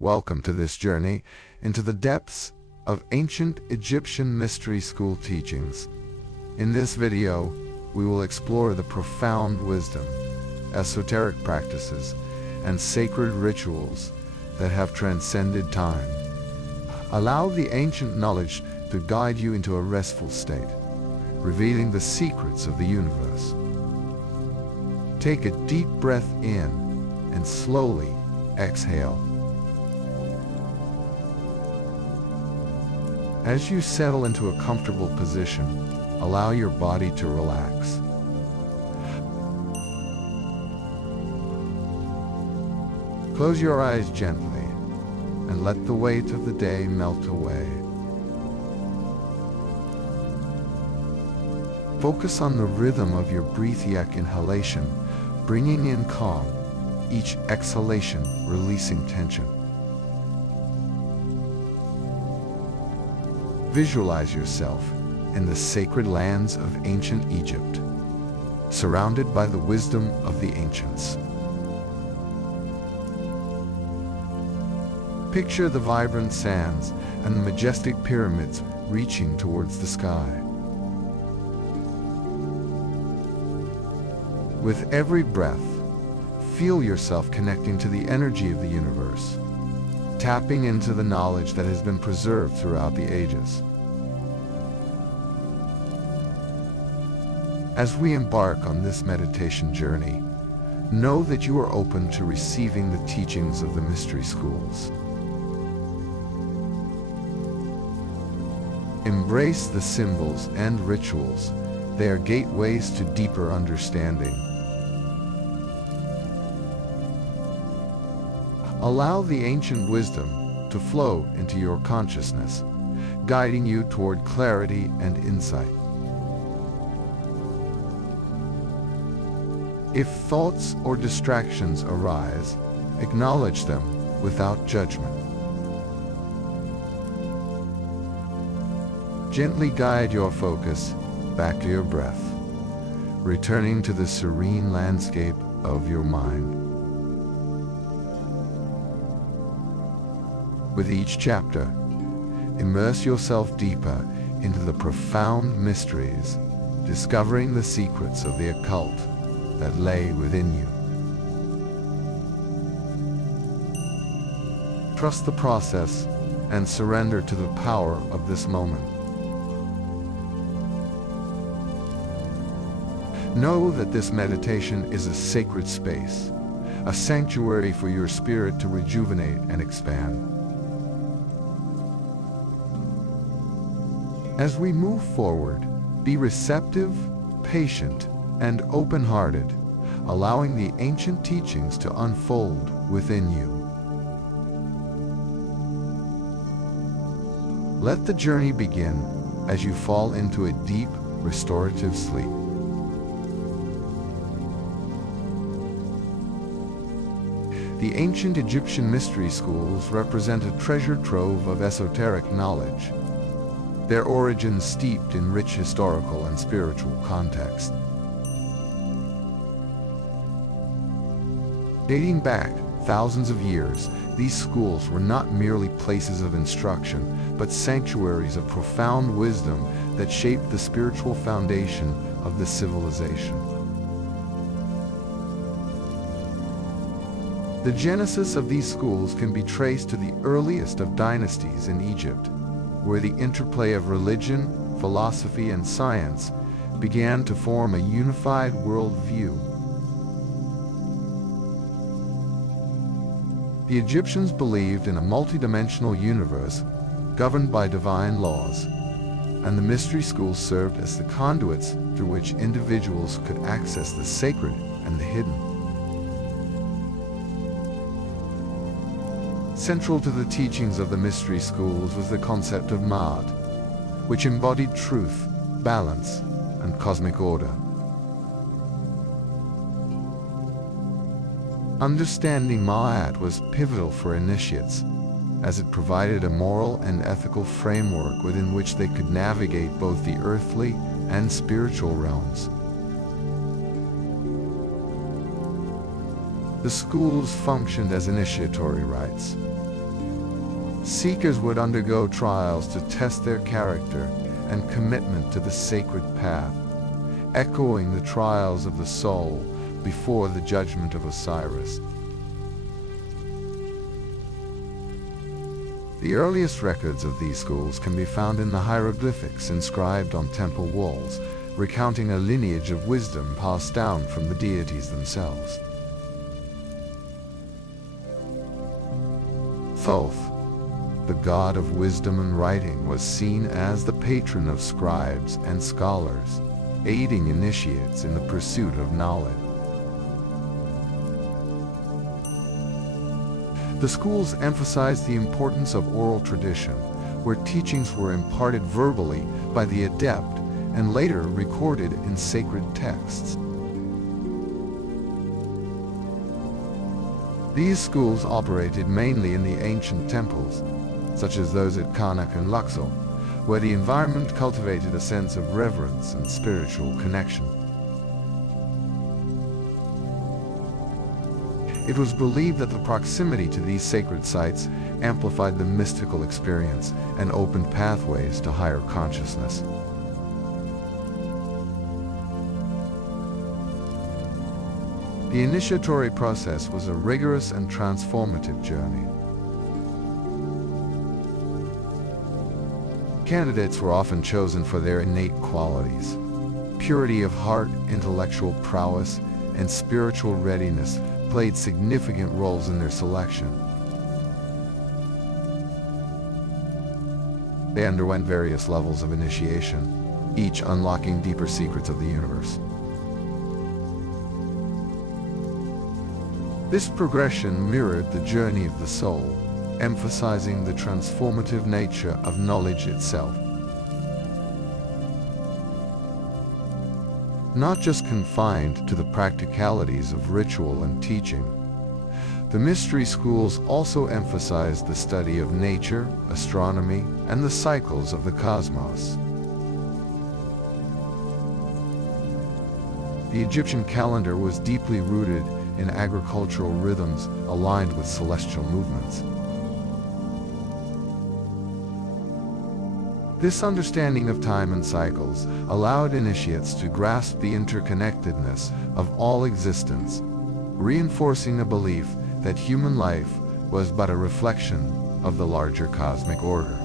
Welcome to this journey into the depths of ancient Egyptian mystery school teachings. In this video, we will explore the profound wisdom, esoteric practices, and sacred rituals that have transcended time. Allow the ancient knowledge to guide you into a restful state, revealing the secrets of the universe. Take a deep breath in and slowly exhale. As you settle into a comfortable position, allow your body to relax. Close your eyes gently and let the weight of the day melt away. Focus on the rhythm of your breathing inhalation, bringing in calm, each exhalation releasing tension. Visualize yourself in the sacred lands of ancient Egypt, surrounded by the wisdom of the ancients. Picture the vibrant sands and the majestic pyramids reaching towards the sky. With every breath, feel yourself connecting to the energy of the universe, tapping into the knowledge that has been preserved throughout the ages. As we embark on this meditation journey, know that you are open to receiving the teachings of the mystery schools. Embrace the symbols and rituals. They are gateways to deeper understanding. Allow the ancient wisdom to flow into your consciousness, guiding you toward clarity and insight. If thoughts or distractions arise, acknowledge them without judgment. Gently guide your focus back to your breath, returning to the serene landscape of your mind. With each chapter, immerse yourself deeper into the profound mysteries, discovering the secrets of the occult that lay within you. Trust the process and surrender to the power of this moment. Know that this meditation is a sacred space, a sanctuary for your spirit to rejuvenate and expand. As we move forward, be receptive, patient, and open-hearted, allowing the ancient teachings to unfold within you. Let the journey begin as you fall into a deep, restorative sleep. The ancient Egyptian mystery schools represent a treasure trove of esoteric knowledge, their origins steeped in rich historical and spiritual context. Dating back thousands of years, these schools were not merely places of instruction, but sanctuaries of profound wisdom that shaped the spiritual foundation of the civilization. The genesis of these schools can be traced to the earliest of dynasties in Egypt, where the interplay of religion, philosophy, and science began to form a unified worldview. The Egyptians believed in a multidimensional universe governed by divine laws, and the mystery schools served as the conduits through which individuals could access the sacred and the hidden. Central to the teachings of the mystery schools was the concept of Ma'at, which embodied truth, balance, and cosmic order. Understanding Ma'at was pivotal for initiates, as it provided a moral and ethical framework within which they could navigate both the earthly and spiritual realms. The schools functioned as initiatory rites, Seekers would undergo trials to test their character and commitment to the sacred path, echoing the trials of the soul before the judgment of Osiris. The earliest records of these schools can be found in the hieroglyphics inscribed on temple walls, recounting a lineage of wisdom passed down from the deities themselves. Thoth, the god of wisdom and writing, was seen as the patron of scribes and scholars, aiding initiates in the pursuit of knowledge. The schools emphasized the importance of oral tradition, where teachings were imparted verbally by the adept and later recorded in sacred texts. These schools operated mainly in the ancient temples, such as those at Karnak and Luxor, where the environment cultivated a sense of reverence and spiritual connection. It was believed that the proximity to these sacred sites amplified the mystical experience and opened pathways to higher consciousness. The initiatory process was a rigorous and transformative journey. Candidates were often chosen for their innate qualities. Purity of heart, intellectual prowess, and spiritual readiness played significant roles in their selection. They underwent various levels of initiation, each unlocking deeper secrets of the universe. This progression mirrored the journey of the soul, emphasizing the transformative nature of knowledge itself. Not just confined to the practicalities of ritual and teaching, the mystery schools also emphasized the study of nature, astronomy, and the cycles of the cosmos. The Egyptian calendar was deeply rooted in agricultural rhythms aligned with celestial movements. This understanding of time and cycles allowed initiates to grasp the interconnectedness of all existence, reinforcing a belief that human life was but a reflection of the larger cosmic order.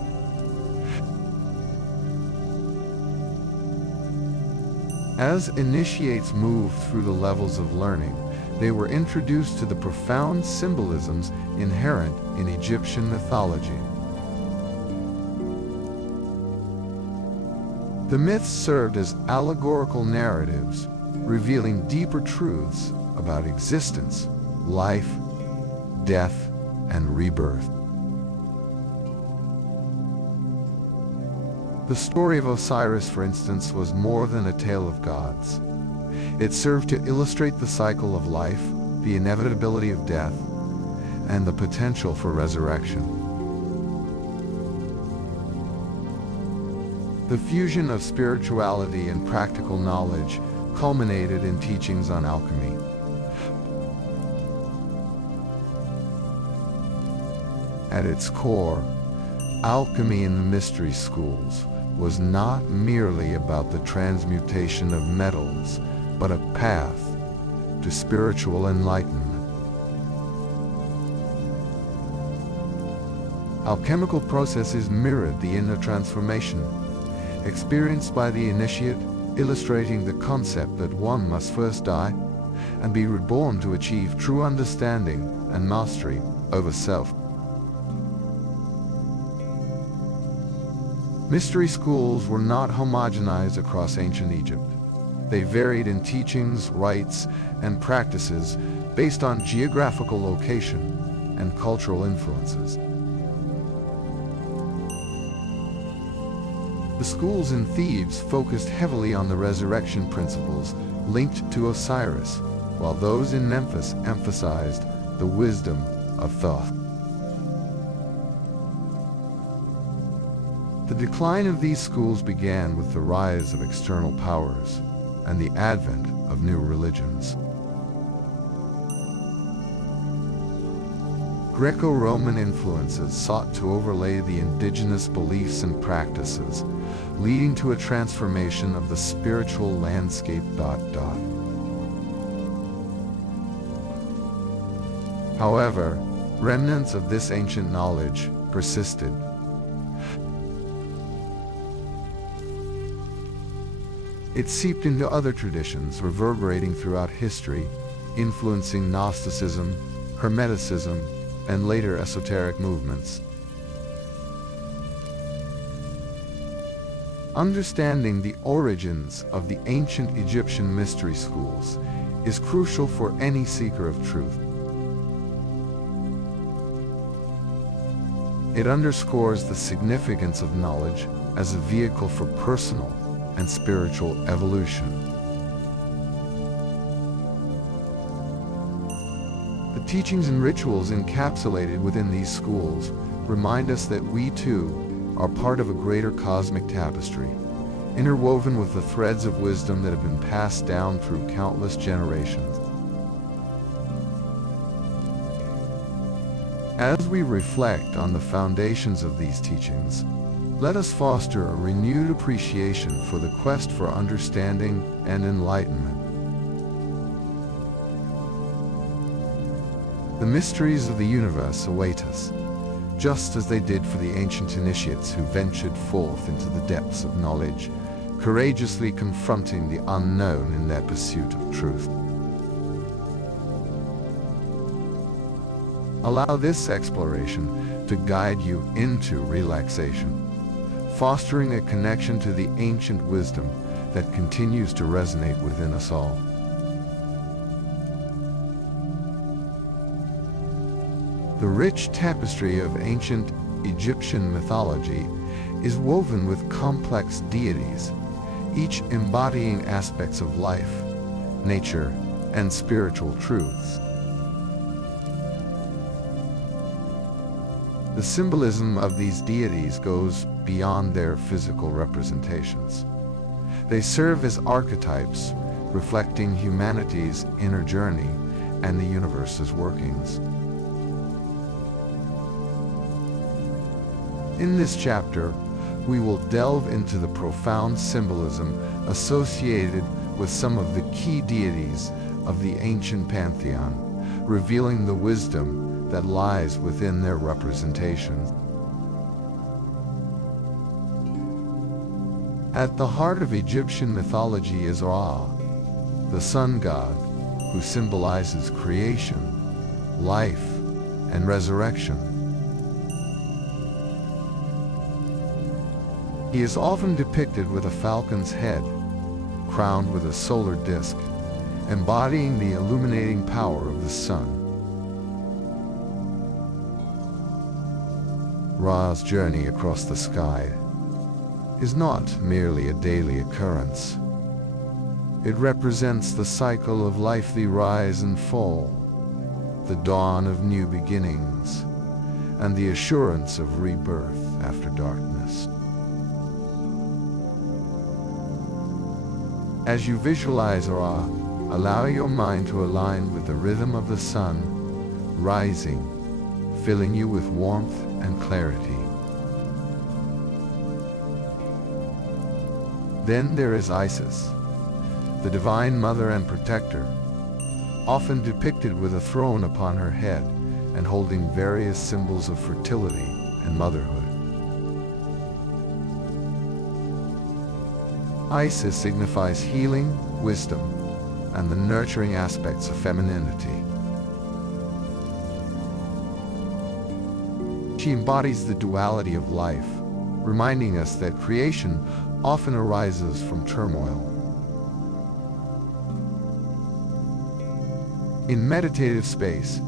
As initiates moved through the levels of learning, they were introduced to the profound symbolisms inherent in Egyptian mythology. The myths served as allegorical narratives, revealing deeper truths about existence, life, death, and rebirth. The story of Osiris, for instance, was more than a tale of gods. It served to illustrate the cycle of life, the inevitability of death, and the potential for resurrection. The fusion of spirituality and practical knowledge culminated in teachings on alchemy. At its core, alchemy in the mystery schools was not merely about the transmutation of metals, but a path to spiritual enlightenment. Alchemical processes mirrored the inner transformation experienced by the initiate, illustrating the concept that one must first die and be reborn to achieve true understanding and mastery over self. Mystery schools were not homogenized across ancient Egypt. They varied in teachings, rites, and practices based on geographical location and cultural influences. The schools in Thebes focused heavily on the resurrection principles linked to Osiris, while those in Memphis emphasized the wisdom of Thoth. The decline of these schools began with the rise of external powers and the advent of new religions. Greco-Roman influences sought to overlay the indigenous beliefs and practices, leading to a transformation of the spiritual landscape. However, remnants of this ancient knowledge persisted. It seeped into other traditions, reverberating throughout history, influencing Gnosticism, Hermeticism, and later esoteric movements. Understanding the origins of the ancient Egyptian mystery schools is crucial for any seeker of truth. It underscores the significance of knowledge as a vehicle for personal and spiritual evolution. The teachings and rituals encapsulated within these schools remind us that we too are part of a greater cosmic tapestry, interwoven with the threads of wisdom that have been passed down through countless generations. As we reflect on the foundations of these teachings, let us foster a renewed appreciation for the quest for understanding and enlightenment. The mysteries of the universe await us, just as they did for the ancient initiates who ventured forth into the depths of knowledge, courageously confronting the unknown in their pursuit of truth. Allow this exploration to guide you into relaxation, fostering a connection to the ancient wisdom that continues to resonate within us all. The rich tapestry of ancient Egyptian mythology is woven with complex deities, each embodying aspects of life, nature, and spiritual truths. The symbolism of these deities goes beyond their physical representations. They serve as archetypes, reflecting humanity's inner journey and the universe's workings. In this chapter, we will delve into the profound symbolism associated with some of the key deities of the ancient pantheon, revealing the wisdom that lies within their representations. At the heart of Egyptian mythology is Ra, the sun god, who symbolizes creation, life, and resurrection. He is often depicted with a falcon's head, crowned with a solar disk, embodying the illuminating power of the sun. Ra's journey across the sky is not merely a daily occurrence. It represents the cycle of life, the rise and fall, the dawn of new beginnings, and the assurance of rebirth after darkness. As you visualize Ra, allow your mind to align with the rhythm of the sun, rising, filling you with warmth and clarity. Then there is Isis, the divine mother and protector, often depicted with a throne upon her head and holding various symbols of fertility and motherhood. Isis signifies healing, wisdom, and the nurturing aspects of femininity. She embodies the duality of life, reminding us that creation often arises from turmoil. In meditative space,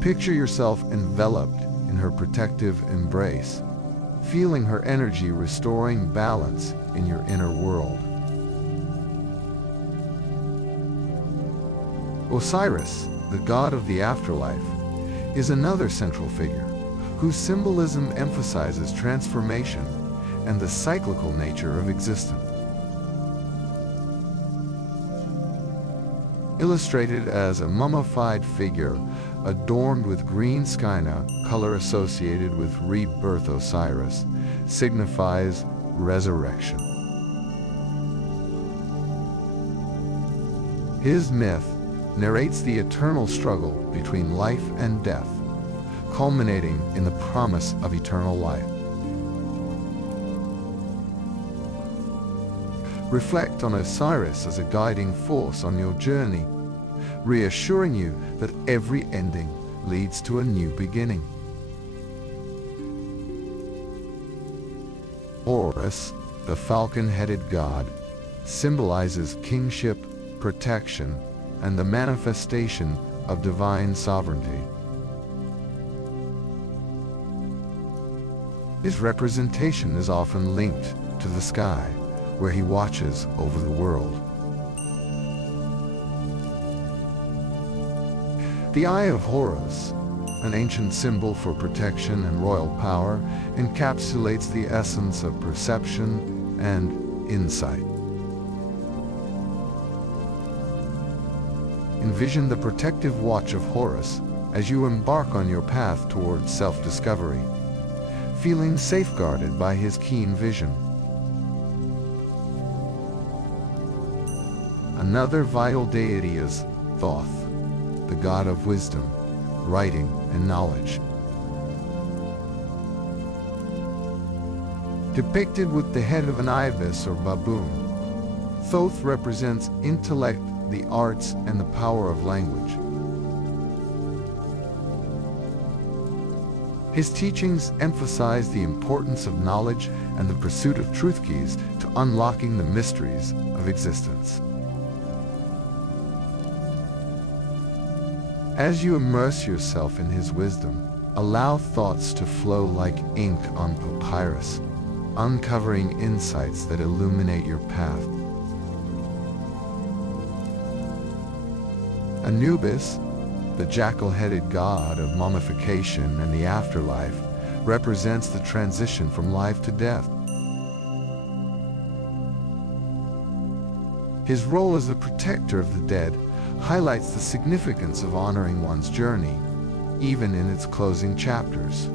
picture yourself enveloped in her protective embrace, feeling her energy restoring balance in your inner world. Osiris, the god of the afterlife, is another central figure, whose symbolism emphasizes transformation and the cyclical nature of existence. Illustrated as a mummified figure adorned with green skyna, color associated with rebirth Osiris, signifies resurrection. His myth narrates the eternal struggle between life and death, culminating in the promise of eternal life. Reflect on Osiris as a guiding force on your journey, reassuring you that every ending leads to a new beginning. Horus, the falcon-headed god, symbolizes kingship, protection, and the manifestation of divine sovereignty. His representation is often linked to the sky, where he watches over the world. The Eye of Horus, an ancient symbol for protection and royal power, encapsulates the essence of perception and insight. Envision the protective watch of Horus as you embark on your path towards self-discovery, feeling safeguarded by his keen vision. Another vital deity is Thoth, the god of wisdom, writing, and knowledge. Depicted with the head of an ibis or baboon, Thoth represents intellect, the arts, and the power of language. His teachings emphasize the importance of knowledge and the pursuit of truth keys to unlocking the mysteries of existence. As you immerse yourself in his wisdom, allow thoughts to flow like ink on papyrus, uncovering insights that illuminate your path. Anubis, the jackal-headed god of mummification and the afterlife, represents the transition from life to death. His role as the protector of the dead highlights the significance of honoring one's journey, even in its closing chapters.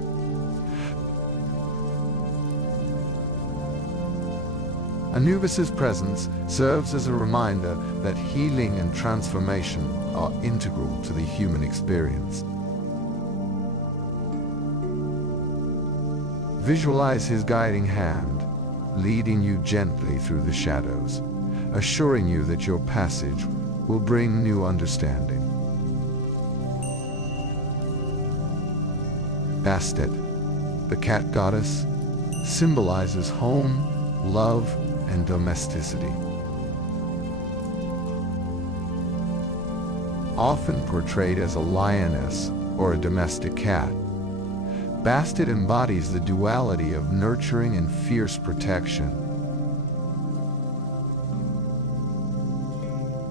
Anubis's presence serves as a reminder that healing and transformation are integral to the human experience. Visualize his guiding hand, leading you gently through the shadows, assuring you that your passage will bring new understanding. Bastet, the cat goddess, symbolizes home, love, and domesticity. Often portrayed as a lioness or a domestic cat, Bastet embodies the duality of nurturing and fierce protection.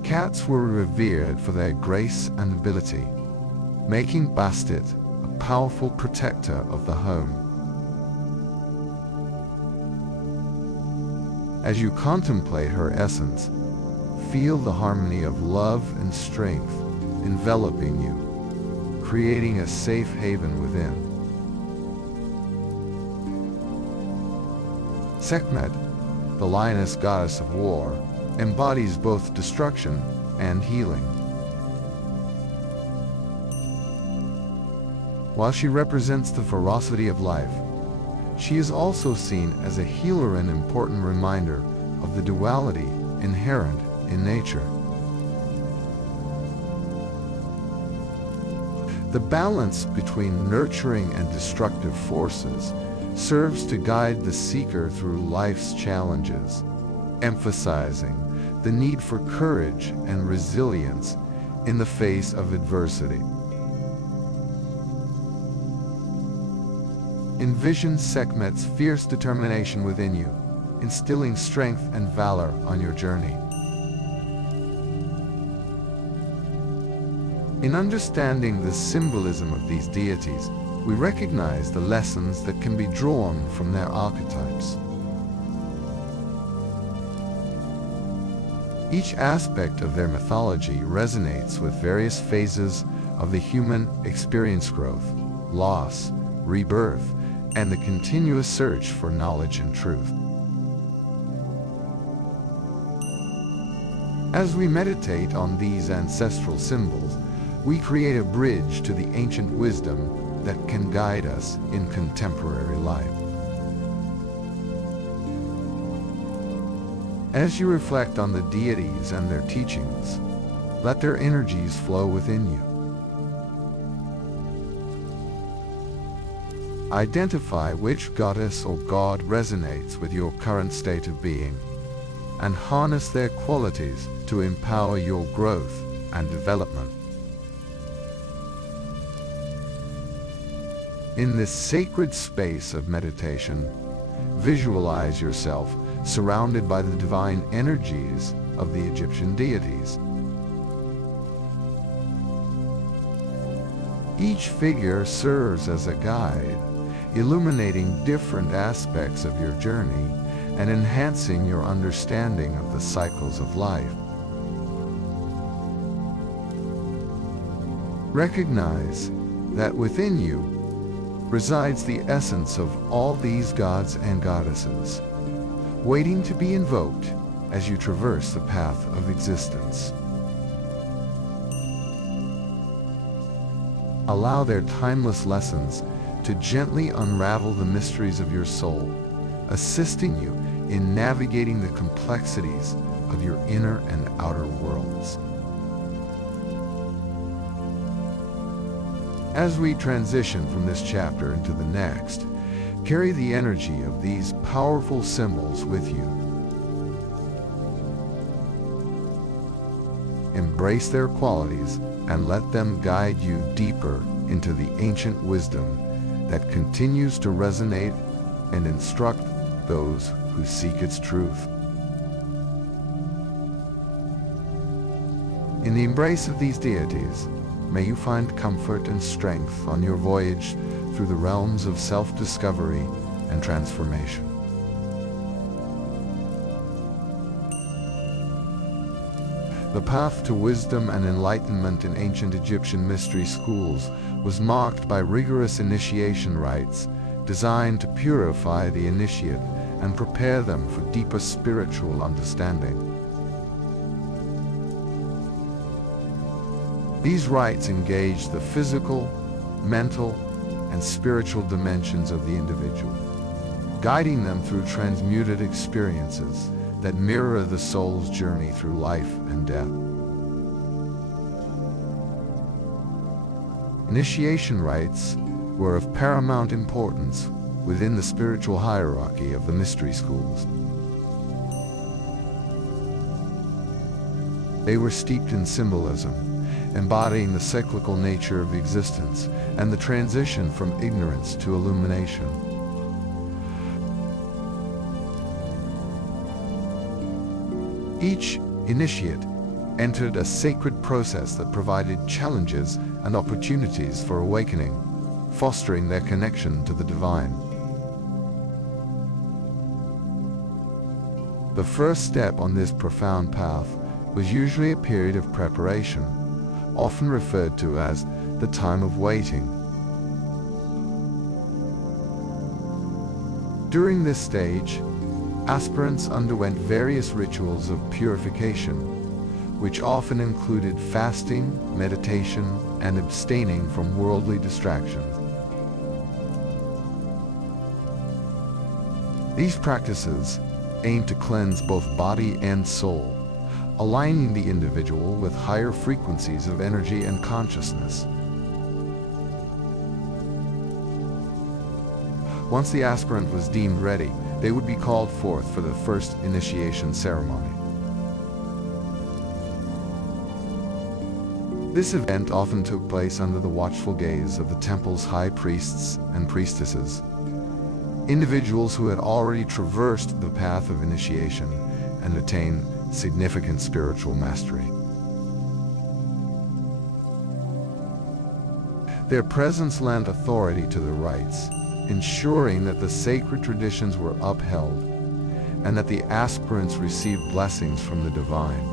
Cats were revered for their grace and ability, making Bastet a powerful protector of the home. As you contemplate her essence, feel the harmony of love and strength enveloping you, creating a safe haven within. Sekhmet, the lioness goddess of war, embodies both destruction and healing. While she represents the ferocity of life, she is also seen as a healer and important reminder of the duality inherent in nature. The balance between nurturing and destructive forces serves to guide the seeker through life's challenges, emphasizing the need for courage and resilience in the face of adversity. Envision Sekhmet's fierce determination within you, instilling strength and valor on your journey. In understanding the symbolism of these deities, we recognize the lessons that can be drawn from their archetypes. Each aspect of their mythology resonates with various phases of the human experience growth, loss, rebirth, and the continuous search for knowledge and truth. As we meditate on these ancestral symbols, we create a bridge to the ancient wisdom that can guide us in contemporary life. As you reflect on the deities and their teachings, let their energies flow within you. Identify which goddess or god resonates with your current state of being, and harness their qualities to empower your growth and development. In this sacred space of meditation, visualize yourself surrounded by the divine energies of the Egyptian deities. Each figure serves as a guide, illuminating different aspects of your journey and enhancing your understanding of the cycles of life. Recognize that within you resides the essence of all these gods and goddesses, waiting to be invoked as you traverse the path of existence. Allow their timeless lessons to gently unravel the mysteries of your soul, assisting you in navigating the complexities of your inner and outer worlds. As we transition from this chapter into the next, carry the energy of these powerful symbols with you. Embrace their qualities and let them guide you deeper into the ancient wisdom that continues to resonate and instruct those who seek its truth. In the embrace of these deities, may you find comfort and strength on your voyage through the realms of self-discovery and transformation. The path to wisdom and enlightenment in ancient Egyptian mystery schools was marked by rigorous initiation rites designed to purify the initiate and prepare them for deeper spiritual understanding. These rites engage the physical, mental, and spiritual dimensions of the individual, guiding them through transmuted experiences that mirror the soul's journey through life and death. Initiation rites were of paramount importance within the spiritual hierarchy of the mystery schools. They were steeped in symbolism, embodying the cyclical nature of existence and the transition from ignorance to illumination. Each initiate entered a sacred process that provided challenges and opportunities for awakening, fostering their connection to the divine. The first step on this profound path was usually a period of preparation, often referred to as the time of waiting. During this stage, aspirants underwent various rituals of purification, which often included fasting, meditation, and abstaining from worldly distractions. These practices aim to cleanse both body and soul, aligning the individual with higher frequencies of energy and consciousness. Once the aspirant was deemed ready, they would be called forth for the first initiation ceremony. This event often took place under the watchful gaze of the temple's high priests and priestesses, individuals who had already traversed the path of initiation and attained significant spiritual mastery. Their presence lent authority to the rites, ensuring that the sacred traditions were upheld and that the aspirants received blessings from the divine.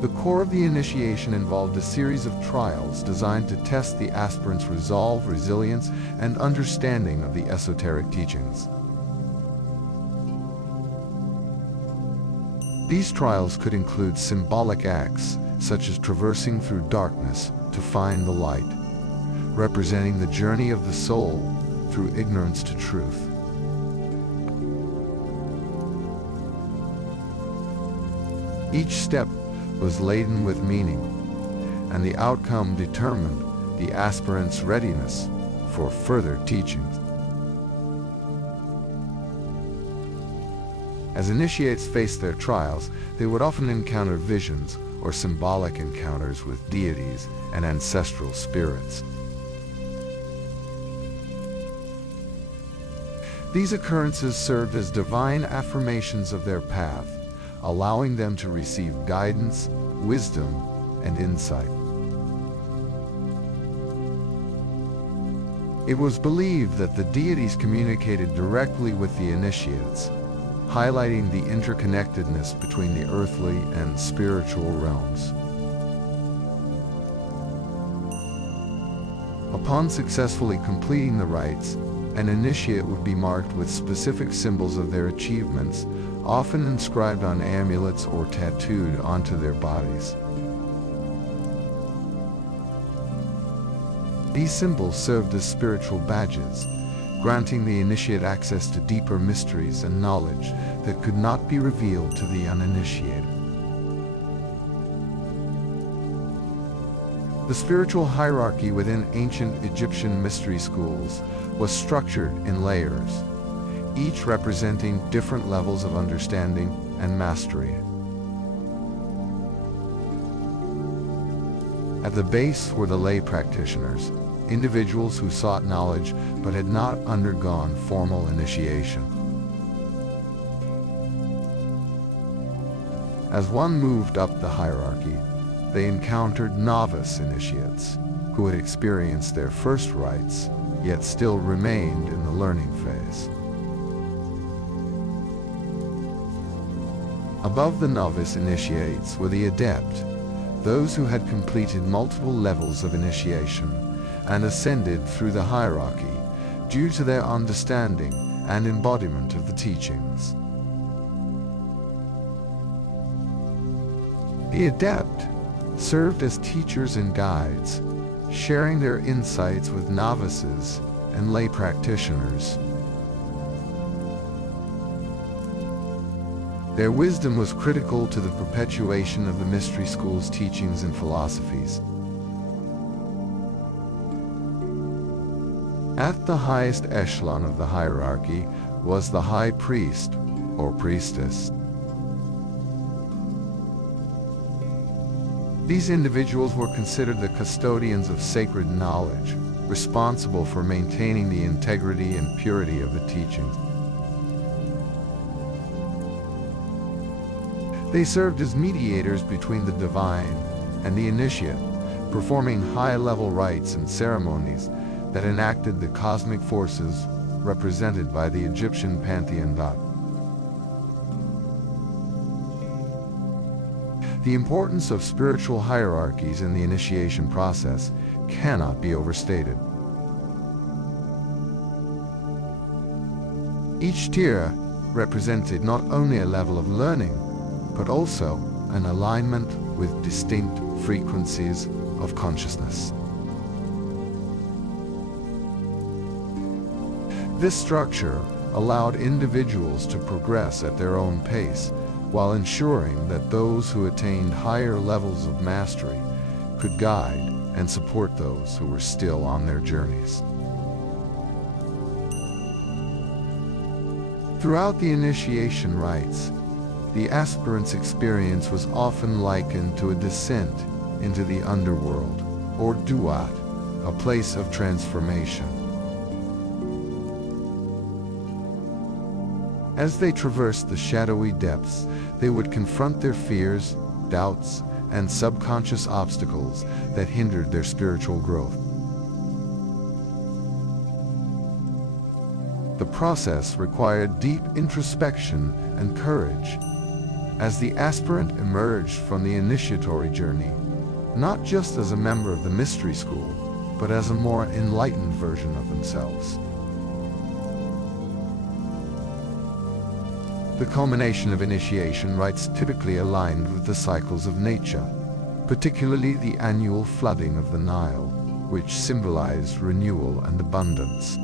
The core of the initiation involved a series of trials designed to test the aspirant's resolve, resilience, and understanding of the esoteric teachings. These trials could include symbolic acts, such as traversing through darkness to find the light, representing the journey of the soul through ignorance to truth. Each step was laden with meaning, and the outcome determined the aspirant's readiness for further teachings. As initiates faced their trials, they would often encounter visions or symbolic encounters with deities and ancestral spirits. These occurrences served as divine affirmations of their path, allowing them to receive guidance, wisdom, and insight. It was believed that the deities communicated directly with the initiates, highlighting the interconnectedness between the earthly and spiritual realms. Upon successfully completing the rites, an initiate would be marked with specific symbols of their achievements, often inscribed on amulets or tattooed onto their bodies. These symbols served as spiritual badges, granting the initiate access to deeper mysteries and knowledge that could not be revealed to the uninitiated. The spiritual hierarchy within ancient Egyptian mystery schools was structured in layers, each representing different levels of understanding and mastery. At the base were the lay practitioners, individuals who sought knowledge but had not undergone formal initiation. As one moved up the hierarchy, they encountered novice initiates who had experienced their first rites, yet still remained in the learning phase. Above the novice initiates were the adept, those who had completed multiple levels of initiation and ascended through the hierarchy due to their understanding and embodiment of the teachings. The adept served as teachers and guides, sharing their insights with novices and lay practitioners. Their wisdom was critical to the perpetuation of the mystery school's teachings and philosophies. At the highest echelon of the hierarchy was the high priest or priestess. These individuals were considered the custodians of sacred knowledge, responsible for maintaining the integrity and purity of the teachings. They served as mediators between the divine and the initiate, performing high-level rites and ceremonies that enacted the cosmic forces represented by the Egyptian pantheon god. The importance of spiritual hierarchies in the initiation process cannot be overstated. Each tier represented not only a level of learning, but also an alignment with distinct frequencies of consciousness. This structure allowed individuals to progress at their own pace, while ensuring that those who attained higher levels of mastery could guide and support those who were still on their journeys. Throughout the initiation rites, the aspirant's experience was often likened to a descent into the underworld, or duat, a place of transformation. As they traversed the shadowy depths, they would confront their fears, doubts, and subconscious obstacles that hindered their spiritual growth. The process required deep introspection and courage, as the aspirant emerged from the initiatory journey, not just as a member of the mystery school, but as a more enlightened version of themselves. The culmination of initiation rites typically aligned with the cycles of nature, particularly the annual flooding of the Nile, which symbolized renewal and abundance.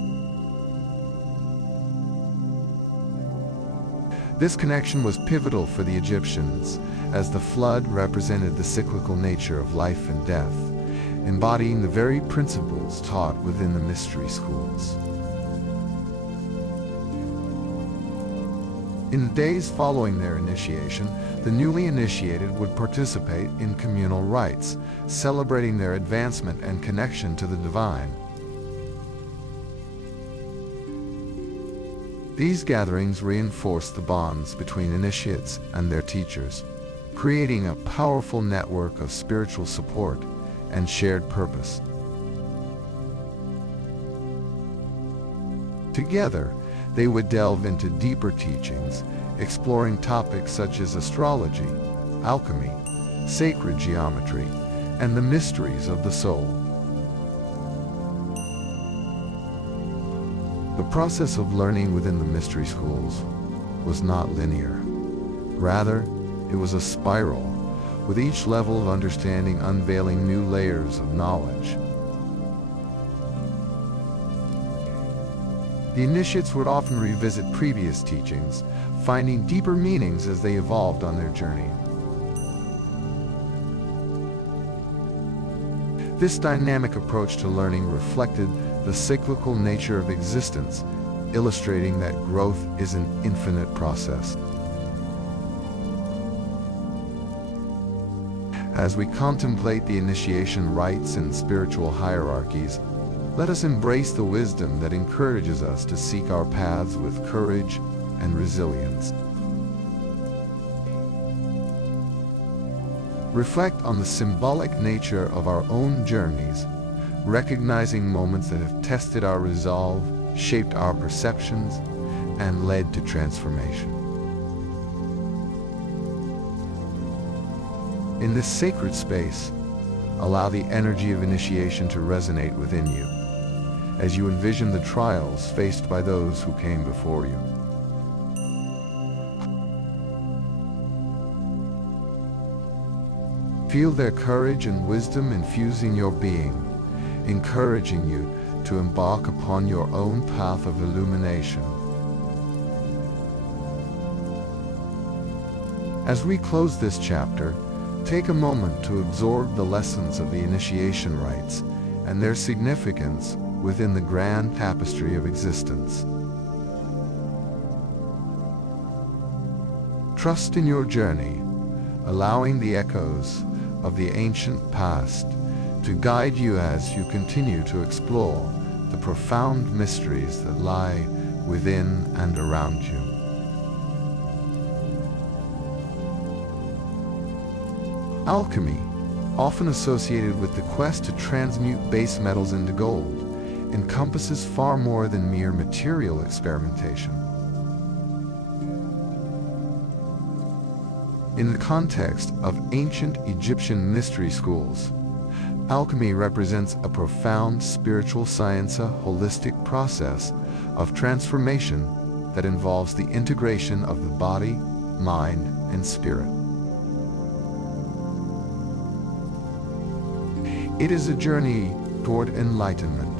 This connection was pivotal for the Egyptians, as the flood represented the cyclical nature of life and death, embodying the very principles taught within the mystery schools. In the days following their initiation, the newly initiated would participate in communal rites, celebrating their advancement and connection to the divine. These gatherings reinforced the bonds between initiates and their teachers, creating a powerful network of spiritual support and shared purpose. Together, they would delve into deeper teachings, exploring topics such as astrology, alchemy, sacred geometry, and the mysteries of the soul. The process of learning within the mystery schools was not linear. Rather, it was a spiral, with each level of understanding unveiling new layers of knowledge. The initiates would often revisit previous teachings, finding deeper meanings as they evolved on their journey. This dynamic approach to learning reflected the cyclical nature of existence, illustrating that growth is an infinite process. As we contemplate the initiation rites and spiritual hierarchies, let us embrace the wisdom that encourages us to seek our paths with courage and resilience. Reflect on the symbolic nature of our own journeys, recognizing moments that have tested our resolve, shaped our perceptions, and led to transformation. In this sacred space, allow the energy of initiation to resonate within you, as you envision the trials faced by those who came before you. Feel their courage and wisdom infusing your being, encouraging you to embark upon your own path of illumination. As we close this chapter, take a moment to absorb the lessons of the initiation rites and their significance within the grand tapestry of existence. Trust in your journey, allowing the echoes of the ancient past to guide you as you continue to explore the profound mysteries that lie within and around you. Alchemy, often associated with the quest to transmute base metals into gold, encompasses far more than mere material experimentation. In the context of ancient Egyptian mystery schools, alchemy represents a profound spiritual science, a holistic process of transformation that involves the integration of the body, mind, and spirit. It is a journey toward enlightenment,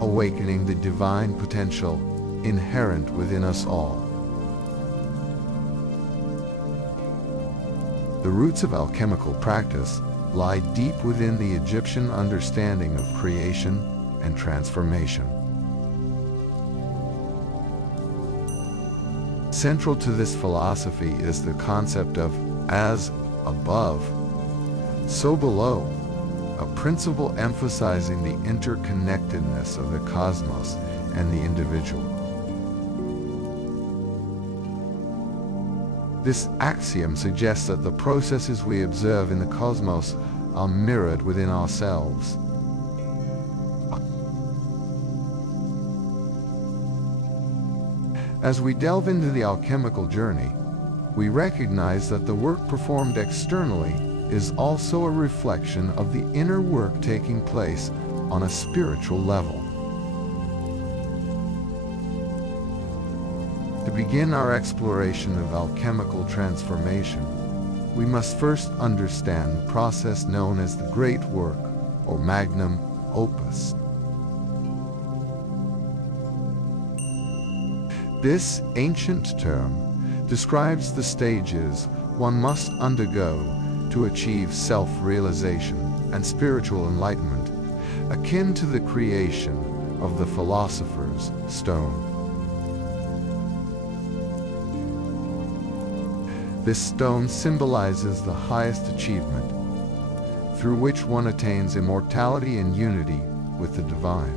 awakening the divine potential inherent within us all. The roots of alchemical practice lie deep within the Egyptian understanding of creation and transformation. Central to this philosophy is the concept of as above, so below, a principle emphasizing the interconnectedness of the cosmos and the individual. This axiom suggests that the processes we observe in the cosmos are mirrored within ourselves. As we delve into the alchemical journey, we recognize that the work performed externally is also a reflection of the inner work taking place on a spiritual level. To begin our exploration of alchemical transformation, we must first understand the process known as the Great Work, or Magnum Opus. This ancient term describes the stages one must undergo to achieve self-realization and spiritual enlightenment, akin to the creation of the philosopher's stone. This stone symbolizes the highest achievement, through which one attains immortality and unity with the divine.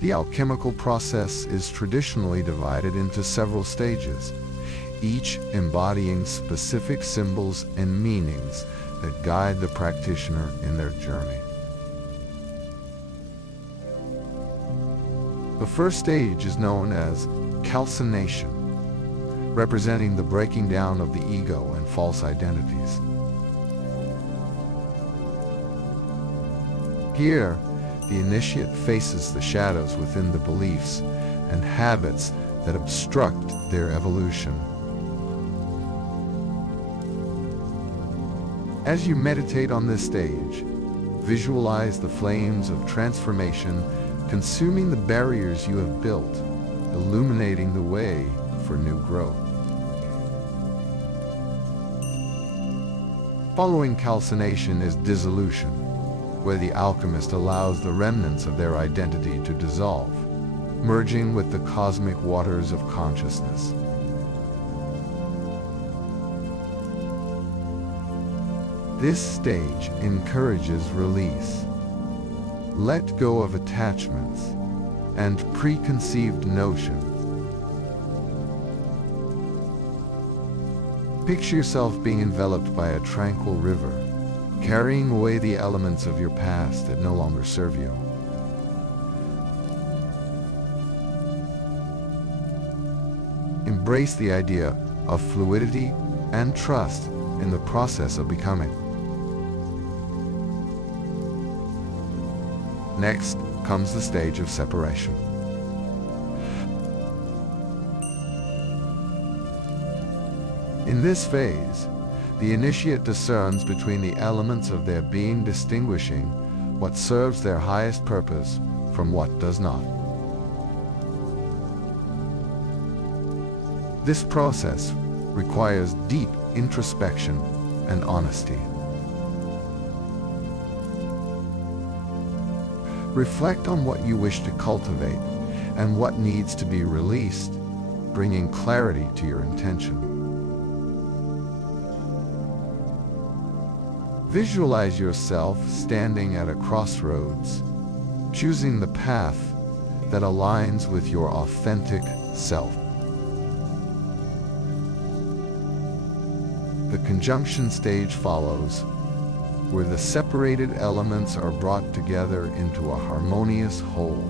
The alchemical process is traditionally divided into several stages, each embodying specific symbols and meanings that guide the practitioner in their journey. The first stage is known as calcination, representing the breaking down of the ego and false identities. Here, the initiate faces the shadows within the beliefs and habits that obstruct their evolution. As you meditate on this stage, visualize the flames of transformation consuming the barriers you have built, illuminating the way for new growth. Following calcination is dissolution, where the alchemist allows the remnants of their identity to dissolve, merging with the cosmic waters of consciousness. This stage encourages release. Let go of attachments and preconceived notions. Picture yourself being enveloped by a tranquil river, carrying away the elements of your past that no longer serve you. Embrace the idea of fluidity and trust in the process of becoming. Next comes the stage of separation. In this phase, the initiate discerns between the elements of their being, distinguishing what serves their highest purpose from what does not. This process requires deep introspection and honesty. Reflect on what you wish to cultivate and what needs to be released, bringing clarity to your intention. Visualize yourself standing at a crossroads, choosing the path that aligns with your authentic self. The conjunction stage follows, where the separated elements are brought together into a harmonious whole.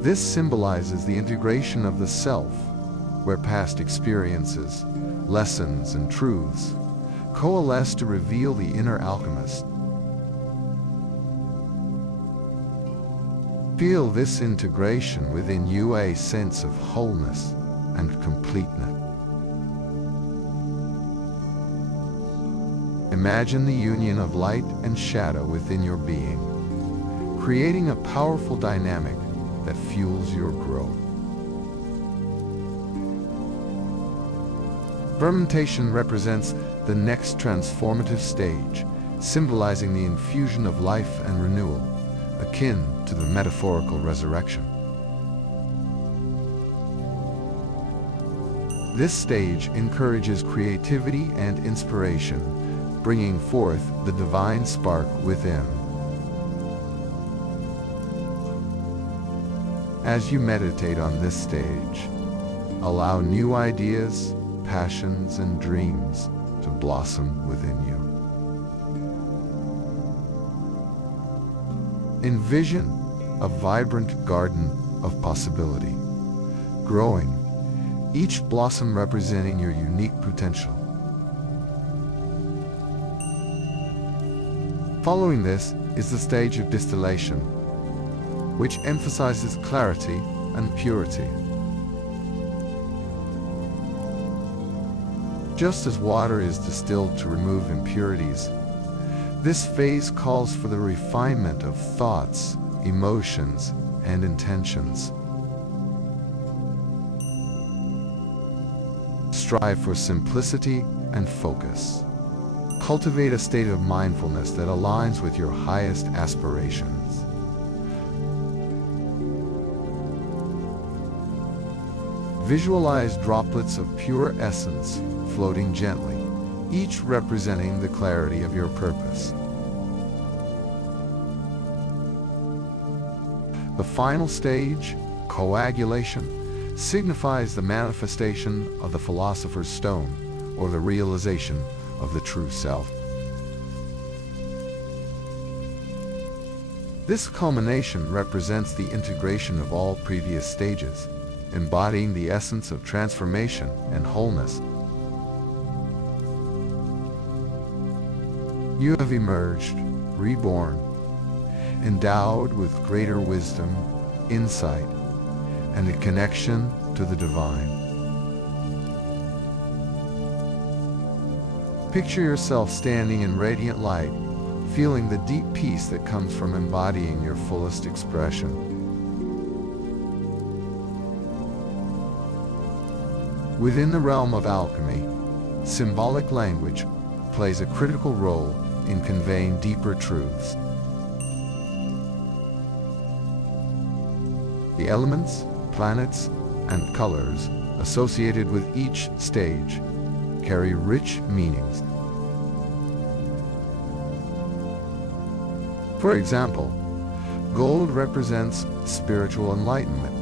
This symbolizes the integration of the self, where past experiences, lessons, and truths coalesce to reveal the inner alchemist. Feel this integration within you, a sense of wholeness and completeness. Imagine the union of light and shadow within your being, creating a powerful dynamic that fuels your growth. Fermentation represents the next transformative stage, symbolizing the infusion of life and renewal, akin to the metaphorical resurrection. This stage encourages creativity and inspiration, bringing forth the divine spark within. As you meditate on this stage, allow new ideas, passions, and dreams to blossom within you. Envision a vibrant garden of possibility, growing, each blossom representing your unique potential. Following this is the stage of distillation, which emphasizes clarity and purity. Just as water is distilled to remove impurities, this phase calls for the refinement of thoughts, emotions, and intentions. Strive for simplicity and focus. Cultivate a state of mindfulness that aligns with your highest aspirations. Visualize droplets of pure essence floating gently, each representing the clarity of your purpose. The final stage, coagulation, signifies the manifestation of the philosopher's stone, or the realization of the true self. This culmination represents the integration of all previous stages, embodying the essence of transformation and wholeness. You have emerged, reborn, endowed with greater wisdom, insight, and a connection to the divine. Picture yourself standing in radiant light, feeling the deep peace that comes from embodying your fullest expression. Within the realm of alchemy, symbolic language plays a critical role in conveying deeper truths. The elements, planets, and colors associated with each stage carry rich meanings. For example, gold represents spiritual enlightenment,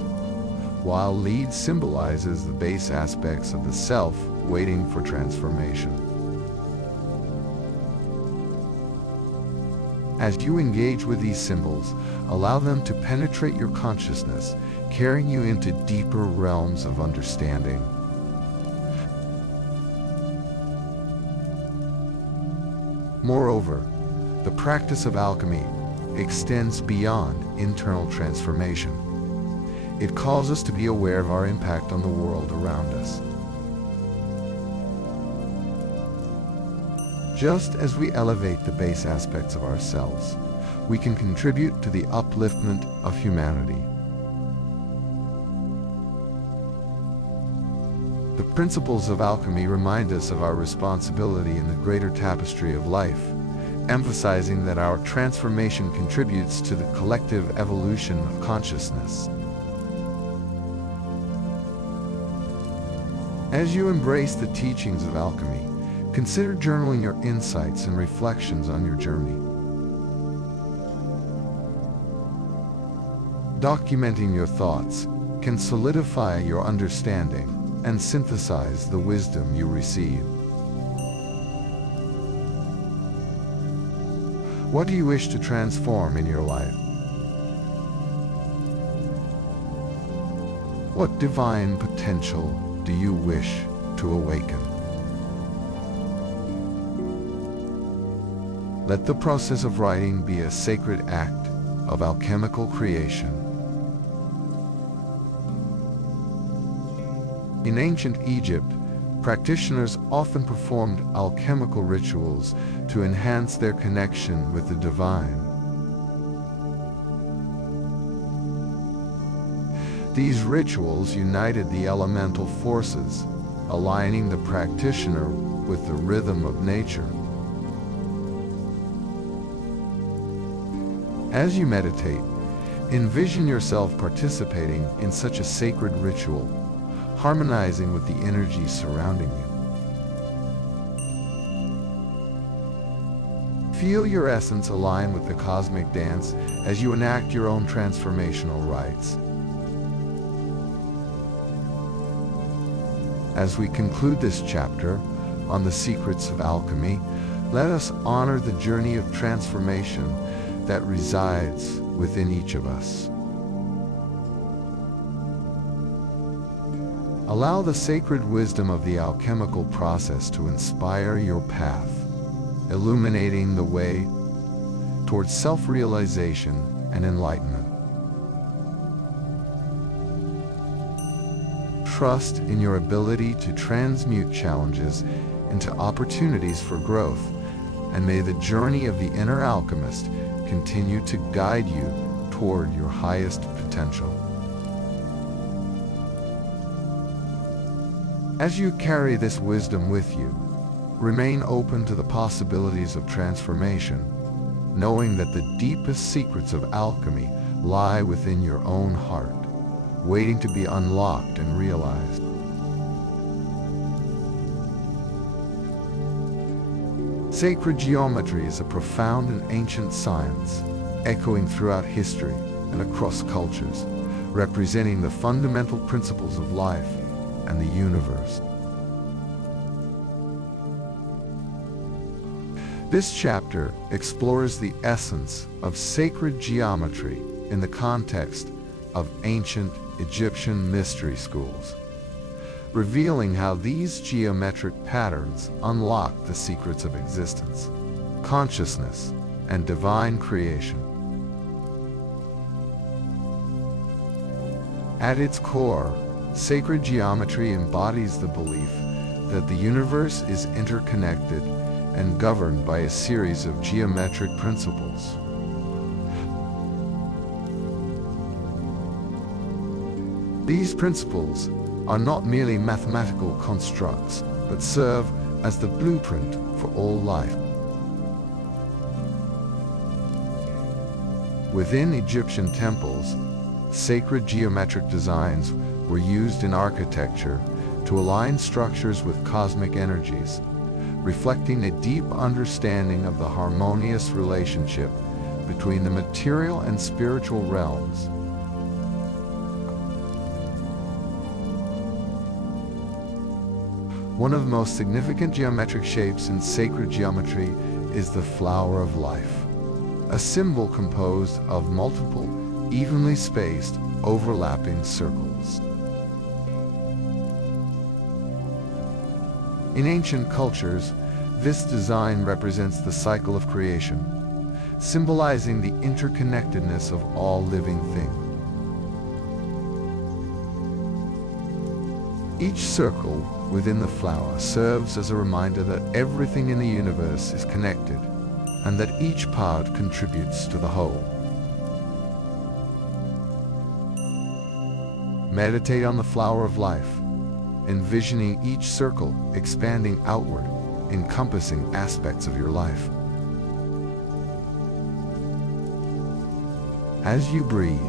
while lead symbolizes the base aspects of the self waiting for transformation. As you engage with these symbols, allow them to penetrate your consciousness, carrying you into deeper realms of understanding. Moreover, the practice of alchemy extends beyond internal transformation. It calls us to be aware of our impact on the world around us. Just as we elevate the base aspects of ourselves, we can contribute to the upliftment of humanity. The principles of alchemy remind us of our responsibility in the greater tapestry of life, emphasizing that our transformation contributes to the collective evolution of consciousness. As you embrace the teachings of alchemy, consider journaling your insights and reflections on your journey. Documenting your thoughts can solidify your understanding and synthesize the wisdom you receive. What do you wish to transform in your life? What divine potential do you wish to awaken? Let the process of writing be a sacred act of alchemical creation. In ancient Egypt, practitioners often performed alchemical rituals to enhance their connection with the divine. These rituals united the elemental forces, aligning the practitioner with the rhythm of nature. As you meditate, envision yourself participating in such a sacred ritual, harmonizing with the energy surrounding you. Feel your essence align with the cosmic dance as you enact your own transformational rites. As we conclude this chapter on the secrets of alchemy, let us honor the journey of transformation that resides within each of us. Allow the sacred wisdom of the alchemical process to inspire your path, illuminating the way towards self-realization and enlightenment. Trust in your ability to transmute challenges into opportunities for growth, and may the journey of the inner alchemist continue to guide you toward your highest potential. As you carry this wisdom with you, remain open to the possibilities of transformation, knowing that the deepest secrets of alchemy lie within your own heart, waiting to be unlocked and realized. Sacred geometry is a profound and ancient science, echoing throughout history and across cultures, representing the fundamental principles of life and the universe. This chapter explores the essence of sacred geometry in the context of ancient Egyptian mystery schools, revealing how these geometric patterns unlock the secrets of existence, consciousness, and divine creation. At its core, sacred geometry embodies the belief that the universe is interconnected and governed by a series of geometric principles. These principles are not merely mathematical constructs, but serve as the blueprint for all life. Within Egyptian temples, sacred geometric designs were used in architecture to align structures with cosmic energies, reflecting a deep understanding of the harmonious relationship between the material and spiritual realms. One of the most significant geometric shapes in sacred geometry is the flower of life, a symbol composed of multiple, evenly spaced, overlapping circles. In ancient cultures, this design represents the cycle of creation, symbolizing the interconnectedness of all living things. Each circle within the flower serves as a reminder that everything in the universe is connected, and that each part contributes to the whole. Meditate on the flower of life, envisioning each circle expanding outward, encompassing aspects of your life. As you breathe,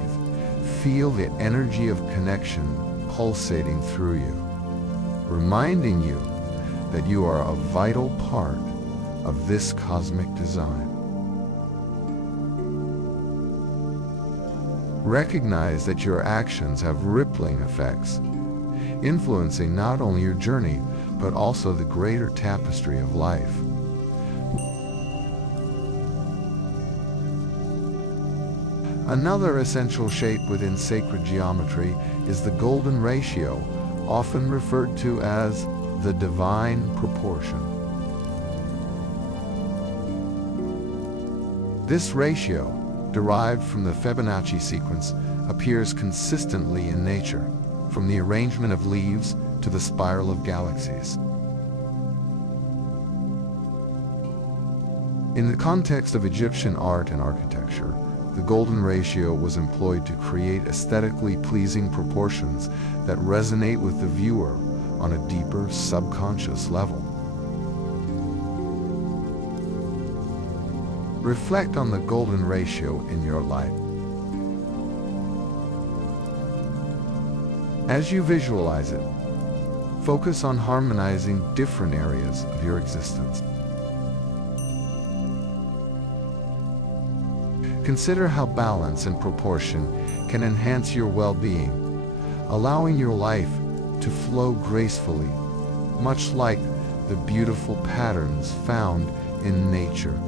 feel the energy of connection pulsating through you, reminding you that you are a vital part of this cosmic design. Recognize that your actions have rippling effects, influencing not only your journey, but also the greater tapestry of life. Another essential shape within sacred geometry is the golden ratio, often referred to as the divine proportion. This ratio, derived from the Fibonacci sequence, appears consistently in nature, from the arrangement of leaves to the spiral of galaxies. In the context of Egyptian art and architecture, the golden ratio was employed to create aesthetically pleasing proportions that resonate with the viewer on a deeper subconscious level. Reflect on the golden ratio in your life. As you visualize it, focus on harmonizing different areas of your existence. Consider how balance and proportion can enhance your well-being, allowing your life to flow gracefully, much like the beautiful patterns found in nature.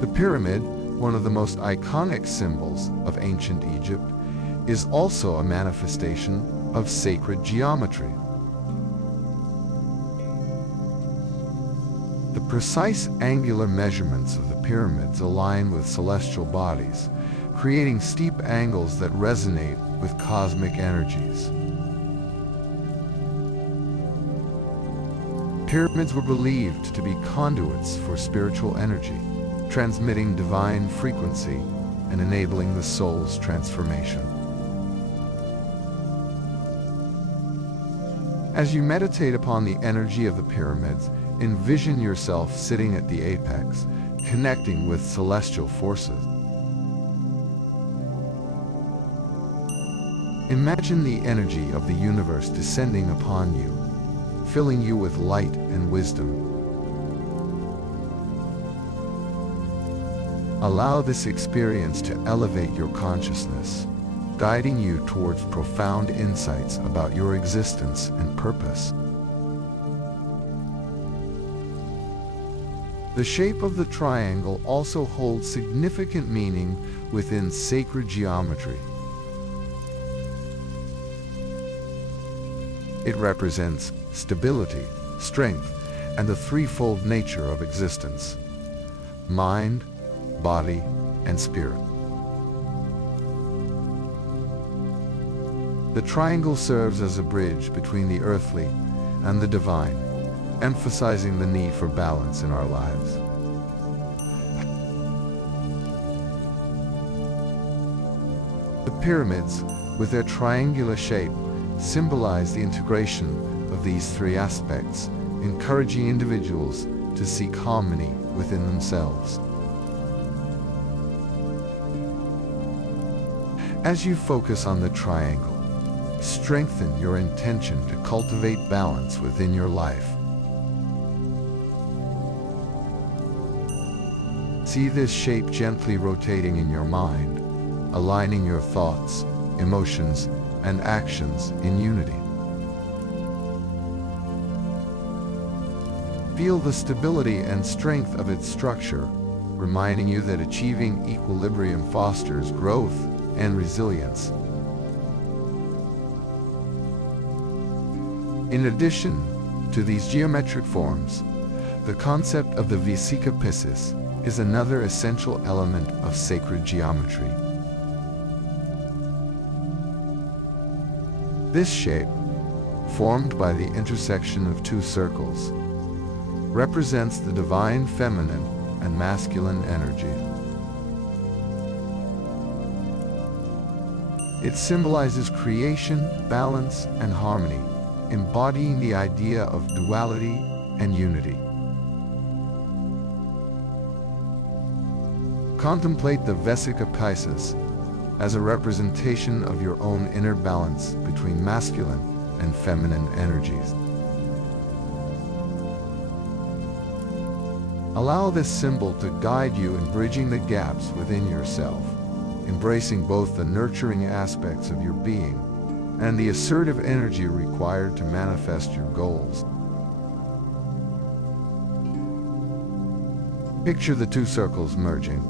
The pyramid, one of the most iconic symbols of ancient Egypt, is also a manifestation of sacred geometry. The precise angular measurements of the pyramids align with celestial bodies, creating steep angles that resonate with cosmic energies. Pyramids were believed to be conduits for spiritual energy, transmitting divine frequency and enabling the soul's transformation. As you meditate upon the energy of the pyramids, envision yourself sitting at the apex, connecting with celestial forces. Imagine the energy of the universe descending upon you, filling you with light and wisdom. Allow this experience to elevate your consciousness, guiding you towards profound insights about your existence and purpose. The shape of the triangle also holds significant meaning within sacred geometry. It represents stability, strength, and the threefold nature of existence: mind, body, and spirit. The triangle serves as a bridge between the earthly and the divine, emphasizing the need for balance in our lives. The pyramids, with their triangular shape, symbolize the integration of these three aspects, encouraging individuals to seek harmony within themselves. As you focus on the triangle, strengthen your intention to cultivate balance within your life. See this shape gently rotating in your mind, aligning your thoughts, emotions, and actions in unity. Feel the stability and strength of its structure, reminding you that achieving equilibrium fosters growth and resilience. In addition to these geometric forms, the concept of the Vesica Piscis is another essential element of sacred geometry. This shape, formed by the intersection of two circles, represents the divine feminine and masculine energy. It symbolizes creation, balance, and harmony, embodying the idea of duality and unity. Contemplate the Vesica Piscis as a representation of your own inner balance between masculine and feminine energies. Allow this symbol to guide you in bridging the gaps within yourself, embracing both the nurturing aspects of your being and the assertive energy required to manifest your goals. Picture the two circles merging,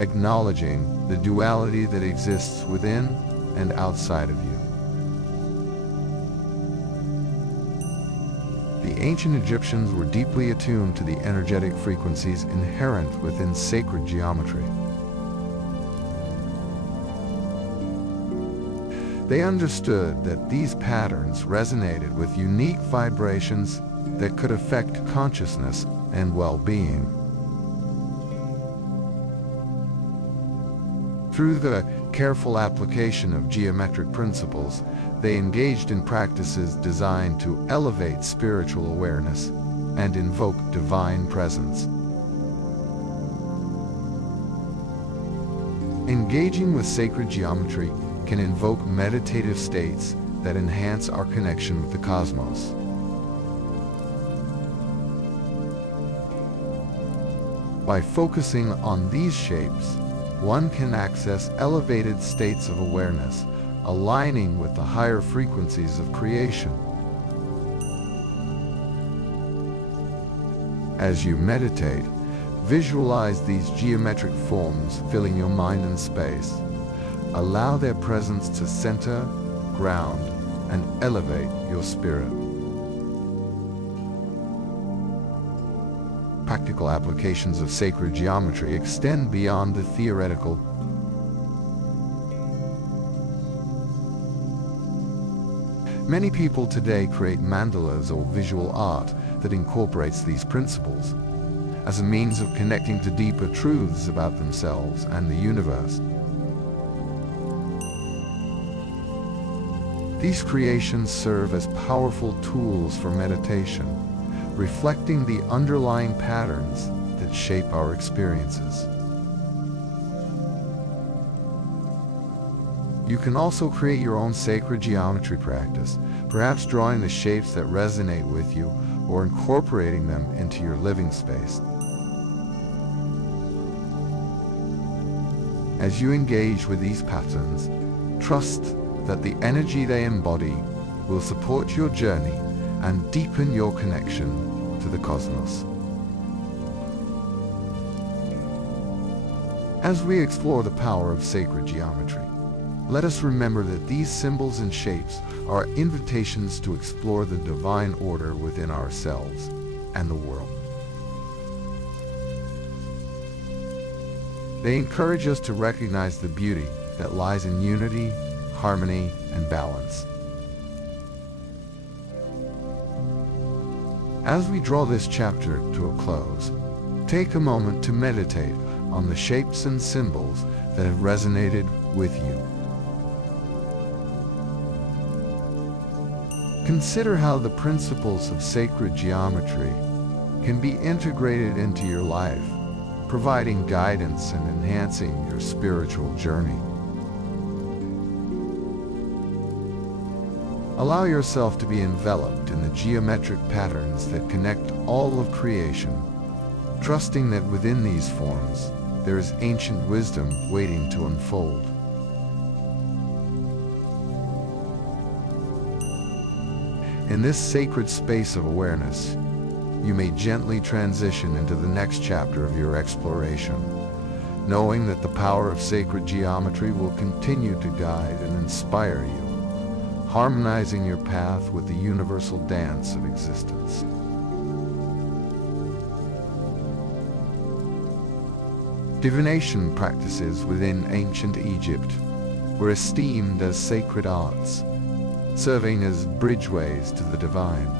acknowledging the duality that exists within and outside of you. The ancient Egyptians were deeply attuned to the energetic frequencies inherent within sacred geometry. They understood that these patterns resonated with unique vibrations that could affect consciousness and well-being. Through the careful application of geometric principles, they engaged in practices designed to elevate spiritual awareness and invoke divine presence. Engaging with sacred geometry can invoke meditative states that enhance our connection with the cosmos. By focusing on these shapes, one can access elevated states of awareness, aligning with the higher frequencies of creation. As you meditate, Visualize these geometric forms filling your mind and space. Allow their presence to center, ground, and elevate your spirit. Practical applications of sacred geometry extend beyond the theoretical. Many people today create mandalas or visual art that incorporates these principles as a means of connecting to deeper truths about themselves and the universe. These creations serve as powerful tools for meditation, reflecting the underlying patterns that shape our experiences. You can also create your own sacred geometry practice, perhaps drawing the shapes that resonate with you or incorporating them into your living space. As you engage with these patterns, trust that the energy they embody will support your journey and deepen your connection to the cosmos. As we explore the power of sacred geometry, let us remember that these symbols and shapes are invitations to explore the divine order within ourselves and the world. They encourage us to recognize the beauty that lies in unity, harmony, and balance. As we draw this chapter to a close, take a moment to meditate on the shapes and symbols that have resonated with you. Consider how the principles of sacred geometry can be integrated into your life, providing guidance and enhancing your spiritual journey. Allow yourself to be enveloped in the geometric patterns that connect all of creation, trusting that within these forms there is ancient wisdom waiting to unfold. In this sacred space of awareness, you may gently transition into the next chapter of your exploration, knowing that the power of sacred geometry will continue to guide and inspire you, harmonizing your path with the universal dance of existence. Divination practices within ancient Egypt were esteemed as sacred arts, serving as bridgeways to the divine.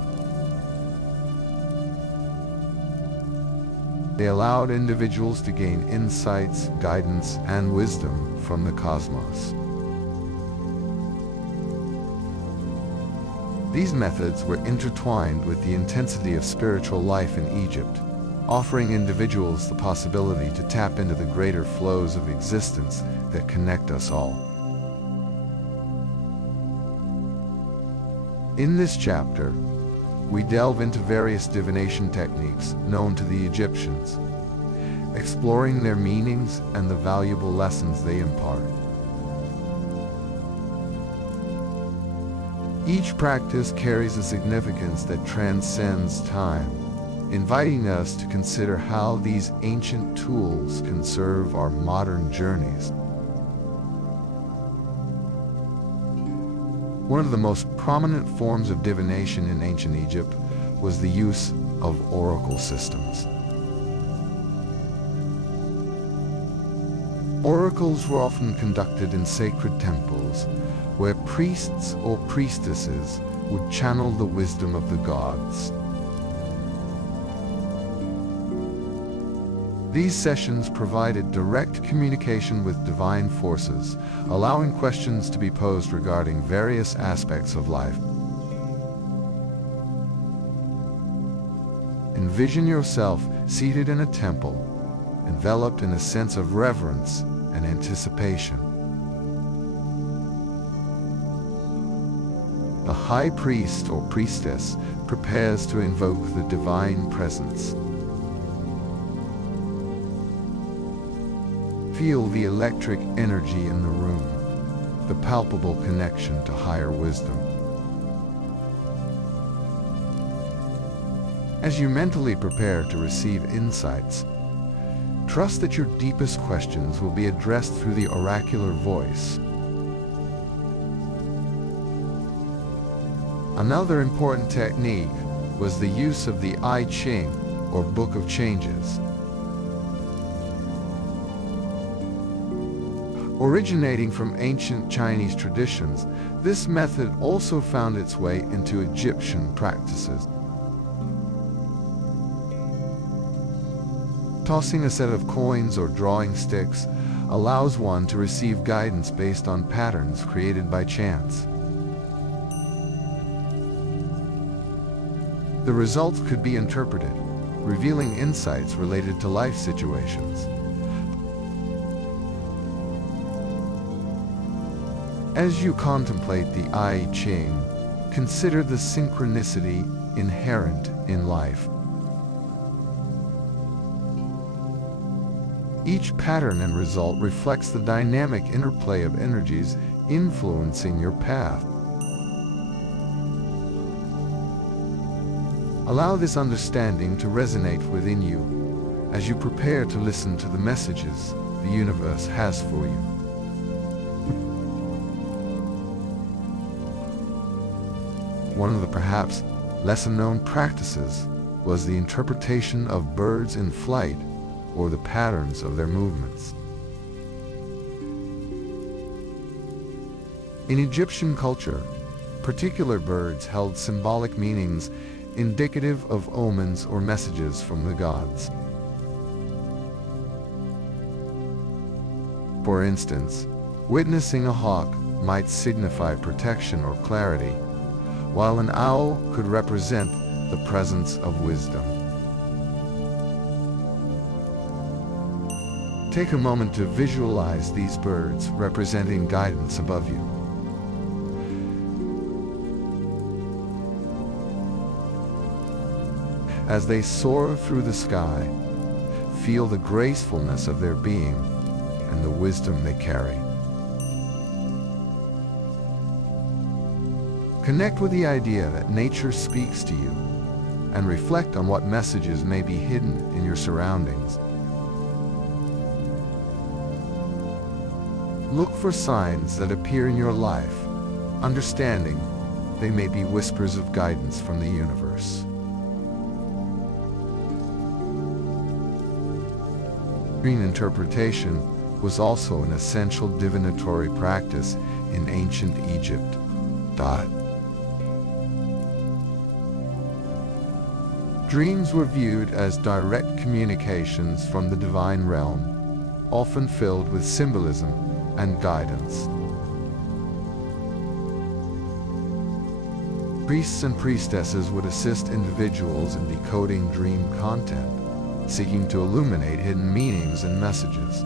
They allowed individuals to gain insights, guidance, and wisdom from the cosmos. These methods were intertwined with the intensity of spiritual life in Egypt, offering individuals the possibility to tap into the greater flows of existence that connect us all. In this chapter, we delve into various divination techniques known to the Egyptians, exploring their meanings and the valuable lessons they impart. Each practice carries a significance that transcends time, inviting us to consider how these ancient tools can serve our modern journeys. One of the most prominent forms of divination in ancient Egypt was the use of oracle systems. Oracles were often conducted in sacred temples, where priests or priestesses would channel the wisdom of the gods. These sessions provided direct communication with divine forces, allowing questions to be posed regarding various aspects of life. Envision yourself seated in a temple, enveloped in a sense of reverence and anticipation. The high priest or priestess prepares to invoke the divine presence. Feel the electric energy in the room, the palpable connection to higher wisdom. As you mentally prepare to receive insights, Trust that your deepest questions will be addressed through the oracular voice. Another important technique was the use of the I Ching, or Book of Changes. Originating from ancient Chinese traditions, this method also found its way into Egyptian practices. Tossing a set of coins or drawing sticks allows one to receive guidance based on patterns created by chance. The results could be interpreted, revealing insights related to life situations. As you contemplate the I Ching, consider the synchronicity inherent in life. Each pattern and result reflects the dynamic interplay of energies influencing your path. Allow this understanding to resonate within you as you prepare to listen to the messages the universe has for you. One of the perhaps lesser-known practices was the interpretation of birds in flight, or the patterns of their movements. In Egyptian culture, particular birds held symbolic meanings indicative of omens or messages from the gods. For instance, witnessing a hawk might signify protection or clarity, while an owl could represent the presence of wisdom. Take a moment to visualize these birds representing guidance above you. As they soar through the sky, feel the gracefulness of their being and the wisdom they carry. Connect with the idea that nature speaks to you and reflect on what messages may be hidden in your surroundings. Look for signs that appear in your life, understanding they may be whispers of guidance from the universe. Dream interpretation was also an essential divinatory practice in ancient Egypt. Dreams were viewed as direct communications from the divine realm, often filled with symbolism and guidance. Priests and priestesses would assist individuals in decoding dream content, seeking to illuminate hidden meanings and messages.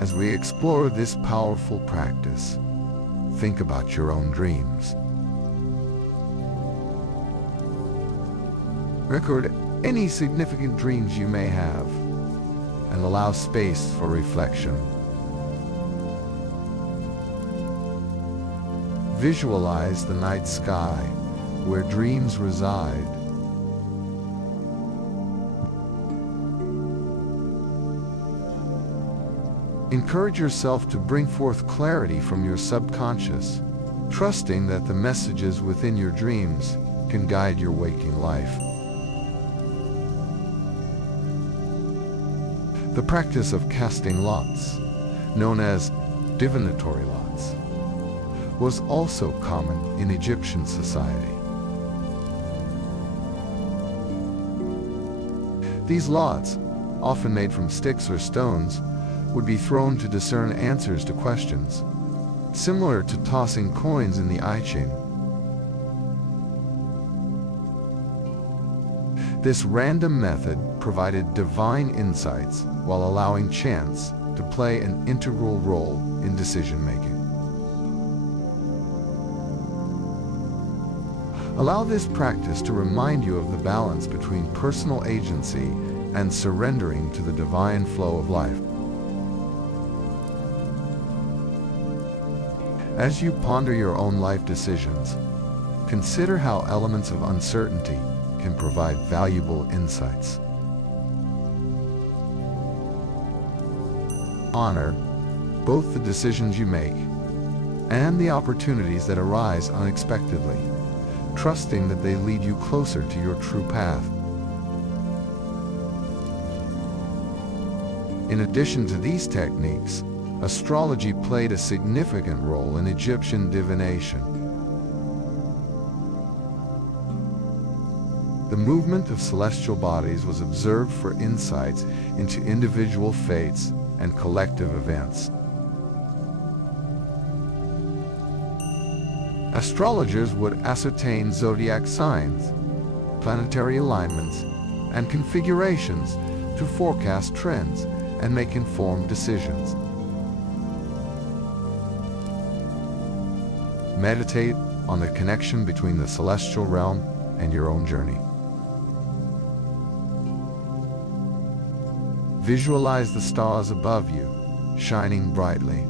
As we explore this powerful practice, think about your own dreams. Record any significant dreams you may have, and allow space for reflection. Visualize the night sky where dreams reside. Encourage yourself to bring forth clarity from your subconscious, trusting that the messages within your dreams can guide your waking life. The practice of casting lots, known as divinatory lots, was also common in Egyptian society. These lots, often made from sticks or stones, would be thrown to discern answers to questions, similar to tossing coins in the I Ching. This random method provided divine insights while allowing chance to play an integral role in decision-making. Allow this practice to remind you of the balance between personal agency and surrendering to the divine flow of life. As you ponder your own life decisions, consider how elements of uncertainty can provide valuable insights. Honor both the decisions you make and the opportunities that arise unexpectedly, trusting that they lead you closer to your true path. In addition to these techniques, astrology played a significant role in Egyptian divination. The movement of celestial bodies was observed for insights into individual fates and collective events. Astrologers would ascertain zodiac signs, planetary alignments, and configurations to forecast trends and make informed decisions. Meditate on the connection between the celestial realm and your own journey. Visualize the stars above you, shining brightly,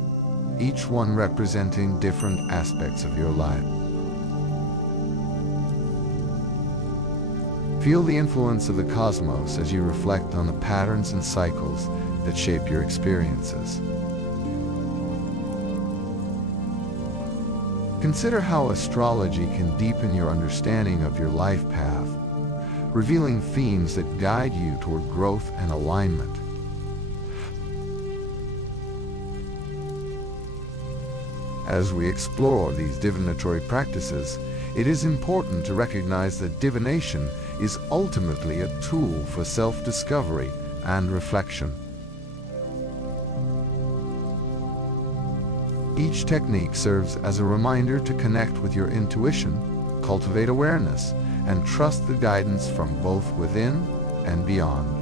each one representing different aspects of your life. Feel the influence of the cosmos as you reflect on the patterns and cycles that shape your experiences. Consider how astrology can deepen your understanding of your life path, revealing themes that guide you toward growth and alignment. As we explore these divinatory practices, it is important to recognize that divination is ultimately a tool for self-discovery and reflection. Each technique serves as a reminder to connect with your intuition, cultivate awareness, and trust the guidance from both within and beyond.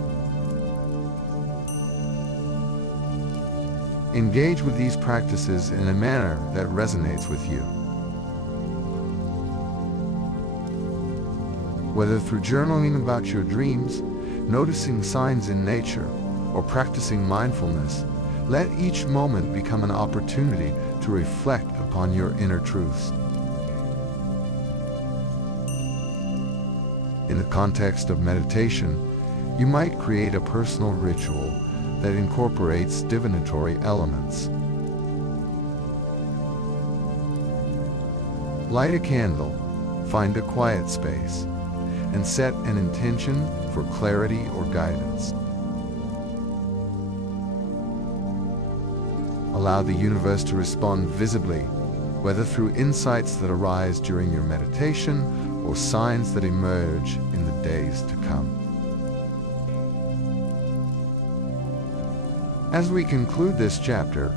Engage with these practices in a manner that resonates with you. Whether through journaling about your dreams, noticing signs in nature, or practicing mindfulness, let each moment become an opportunity to reflect upon your inner truths. In the context of meditation, you might create a personal ritual that incorporates divinatory elements. Light a candle, find a quiet space, and set an intention for clarity or guidance. Allow the universe to respond visibly, whether through insights that arise during your meditation or signs that emerge in the days to come. As we conclude this chapter,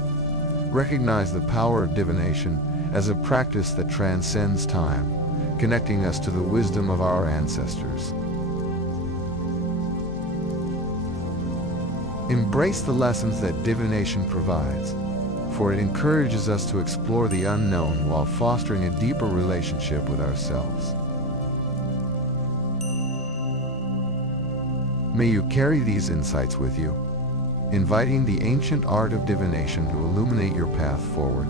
recognize the power of divination as a practice that transcends time, connecting us to the wisdom of our ancestors. Embrace the lessons that divination provides, for it encourages us to explore the unknown while fostering a deeper relationship with ourselves. May you carry these insights with you, inviting the ancient art of divination to illuminate your path forward.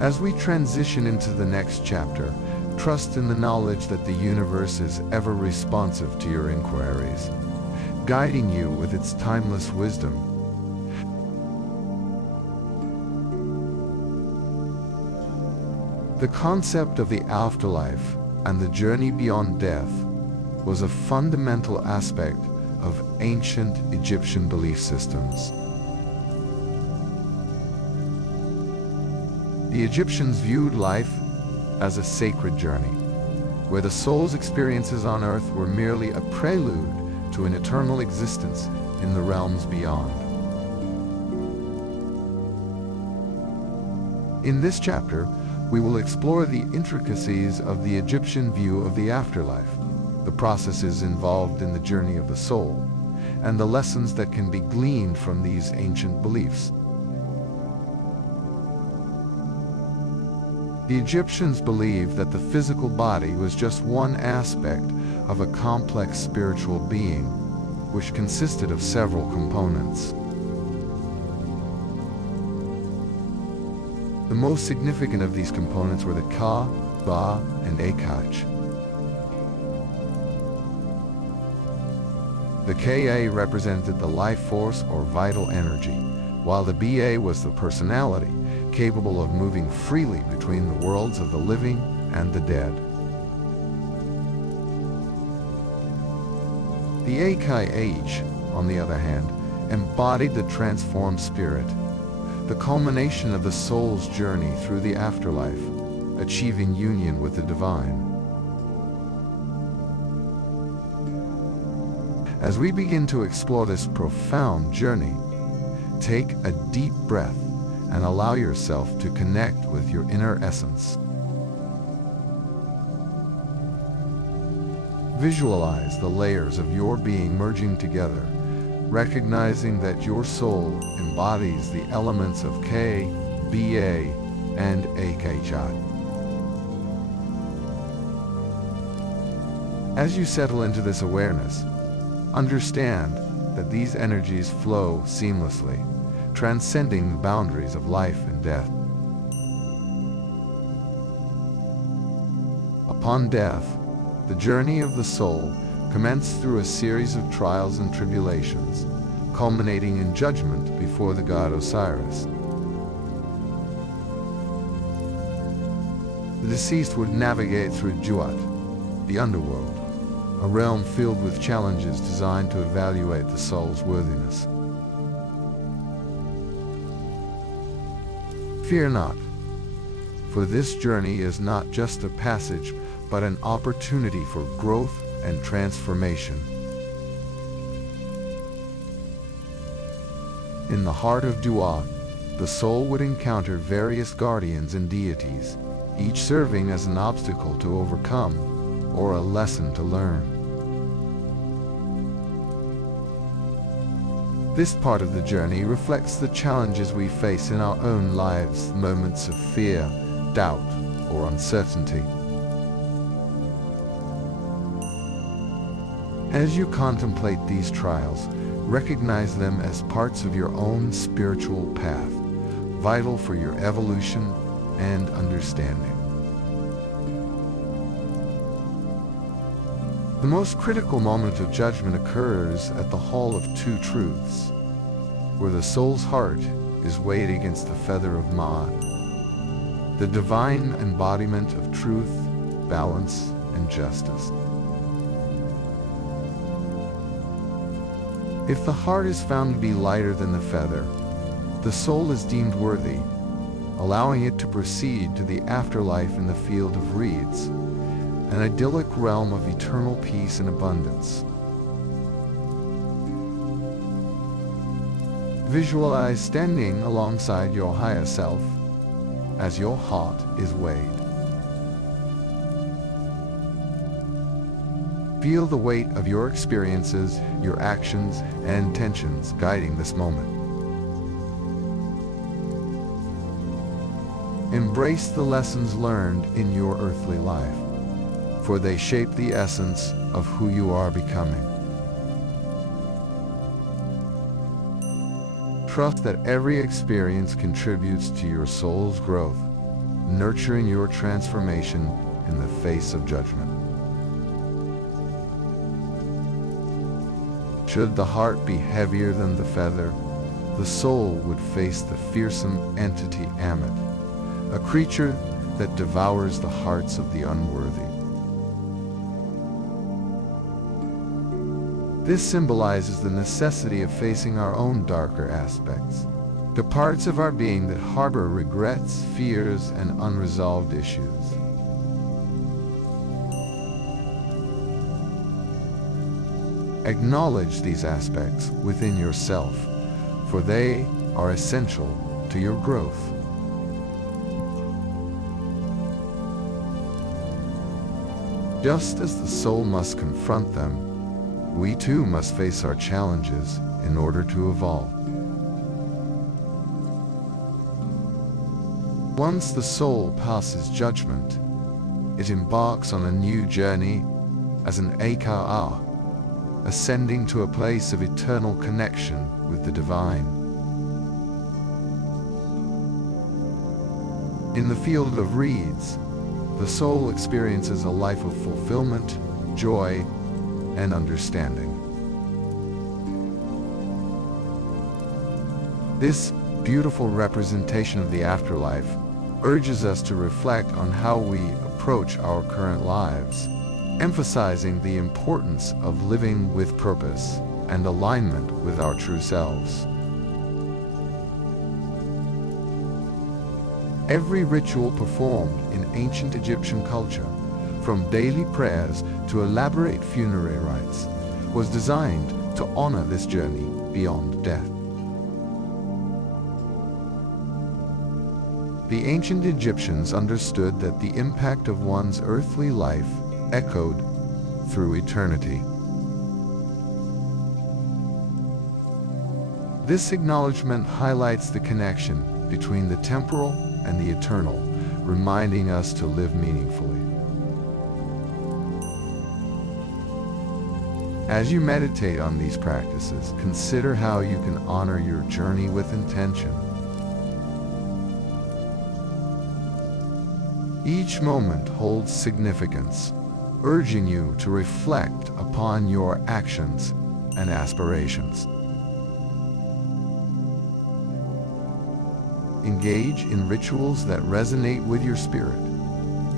As we transition into the next chapter, trust in the knowledge that the universe is ever responsive to your inquiries, guiding you with its timeless wisdom. The concept of the afterlife and the journey beyond death was a fundamental aspect of ancient Egyptian belief systems. The Egyptians viewed life as a sacred journey, where the soul's experiences on earth were merely a prelude to an eternal existence in the realms beyond. In this chapter, we will explore the intricacies of the Egyptian view of the afterlife, the processes involved in the journey of the soul, and the lessons that can be gleaned from these ancient beliefs. The Egyptians believed that the physical body was just one aspect of a complex spiritual being, which consisted of several components. The most significant of these components were the Ka, Ba, and Akach. The Ka represented the life force or vital energy, while the Ba was the personality, capable of moving freely between the worlds of the living and the dead. The Akh, on the other hand, embodied the transformed spirit, the culmination of the soul's journey through the afterlife, achieving union with the divine. As we begin to explore this profound journey, take a deep breath and allow yourself to connect with your inner essence. Visualize the layers of your being merging together, recognizing that your soul embodies the elements of K, Ba, and Akh. As you settle into this awareness, understand that these energies flow seamlessly, transcending the boundaries of life and death. Upon death, the journey of the soul commenced through a series of trials and tribulations, culminating in judgment before the god Osiris. The deceased would navigate through Juat, the underworld, a realm filled with challenges designed to evaluate the soul's worthiness. Fear not, for this journey is not just a passage, but an opportunity for growth and transformation. In the heart of Dua, the soul would encounter various guardians and deities, each serving as an obstacle to overcome or a lesson to learn. This part of the journey reflects the challenges we face in our own lives, moments of fear, doubt, or uncertainty. As you contemplate these trials, recognize them as parts of your own spiritual path, vital for your evolution and understanding. The most critical moment of judgment occurs at the Hall of Two Truths, where the soul's heart is weighed against the feather of Ma'at, the divine embodiment of truth, balance, and justice. If the heart is found to be lighter than the feather, the soul is deemed worthy, allowing it to proceed to the afterlife in the field of Rites, an idyllic realm of eternal peace and abundance. Visualize standing alongside your higher self as your heart is weighed. Feel the weight of your experiences, your actions, and intentions guiding this moment. Embrace the lessons learned in your earthly life, for they shape the essence of who you are becoming. Trust that every experience contributes to your soul's growth, nurturing your transformation in the face of judgment. Should the heart be heavier than the feather, the soul would face the fearsome entity Ammit, a creature that devours the hearts of the unworthy. This symbolizes the necessity of facing our own darker aspects, the parts of our being that harbor regrets, fears, and unresolved issues. Acknowledge these aspects within yourself, for they are essential to your growth. Just as the soul must confront them, we too must face our challenges in order to evolve. Once the soul passes judgment, it embarks on a new journey as an Akh, ascending to a place of eternal connection with the divine. In the field of Rites, the soul experiences a life of fulfillment, joy, and understanding. This beautiful representation of the afterlife urges us to reflect on how we approach our current lives, emphasizing the importance of living with purpose and alignment with our true selves. Every ritual performed in ancient Egyptian culture, from daily prayers to elaborate funerary rites, was designed to honor this journey beyond death. The ancient Egyptians understood that the impact of one's earthly life echoed through eternity. This acknowledgement highlights the connection between the temporal and the eternal, reminding us to live meaningfully. As you meditate on these practices, consider how you can honor your journey with intention. Each moment holds significance, urging you to reflect upon your actions and aspirations. Engage in rituals that resonate with your spirit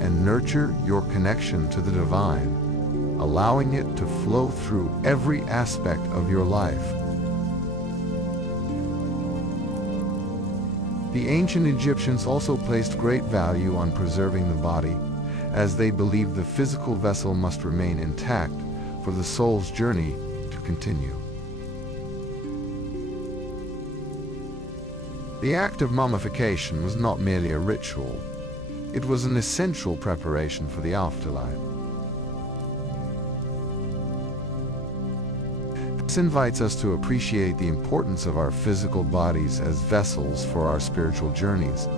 and nurture your connection to the divine, allowing it to flow through every aspect of your life. The ancient Egyptians also placed great value on preserving the body, as they believed the physical vessel must remain intact for the soul's journey to continue. The act of mummification was not merely a ritual, it was an essential preparation for the afterlife. This invites us to appreciate the importance of our physical bodies as vessels for our spiritual journeys.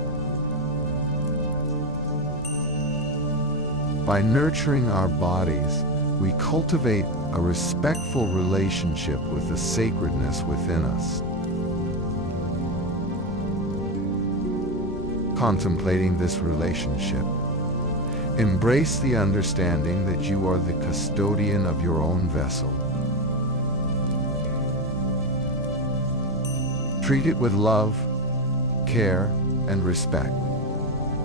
By nurturing our bodies, we cultivate a respectful relationship with the sacredness within us. Contemplating this relationship, embrace the understanding that you are the custodian of your own vessel. Treat it with love, care, and respect,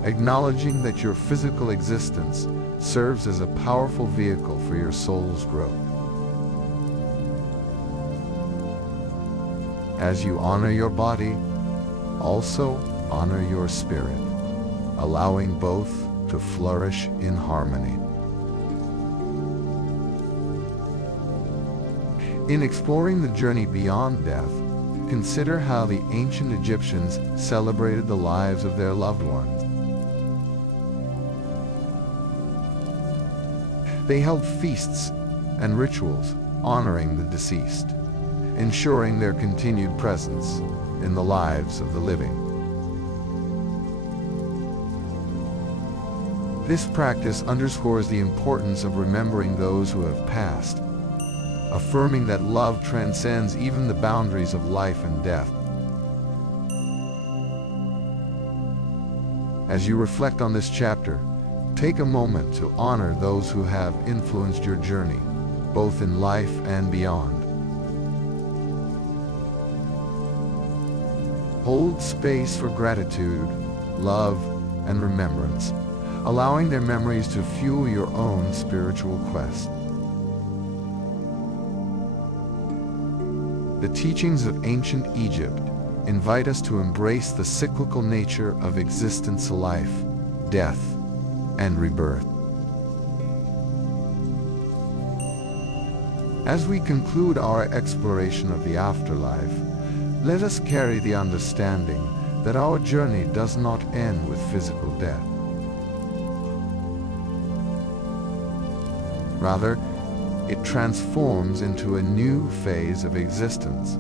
acknowledging that your physical existence serves as a powerful vehicle for your soul's growth. As you honor your body, also honor your spirit, allowing both to flourish in harmony. In exploring the journey beyond death, consider how the ancient Egyptians celebrated the lives of their loved ones. They held feasts and rituals honoring the deceased, ensuring their continued presence in the lives of the living. This practice underscores the importance of remembering those who have passed, affirming that love transcends even the boundaries of life and death. As you reflect on this chapter, take a moment to honor those who have influenced your journey, both in life and beyond. Hold space for gratitude, love, and remembrance, allowing their memories to fuel your own spiritual quest. The teachings of ancient Egypt invite us to embrace the cyclical nature of existence, life, death, and rebirth. As we conclude our exploration of the afterlife, let us carry the understanding that our journey does not end with physical death. Rather, it transforms into a new phase of existence,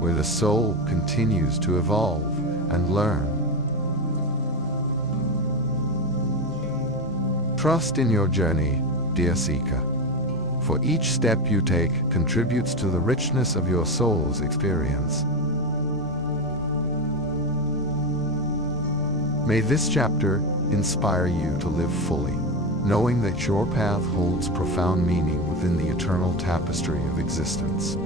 where the soul continues to evolve and learn. Trust in your journey, dear seeker, for each step you take contributes to the richness of your soul's experience. May this chapter inspire you to live fully, knowing that your path holds profound meaning within the eternal tapestry of existence.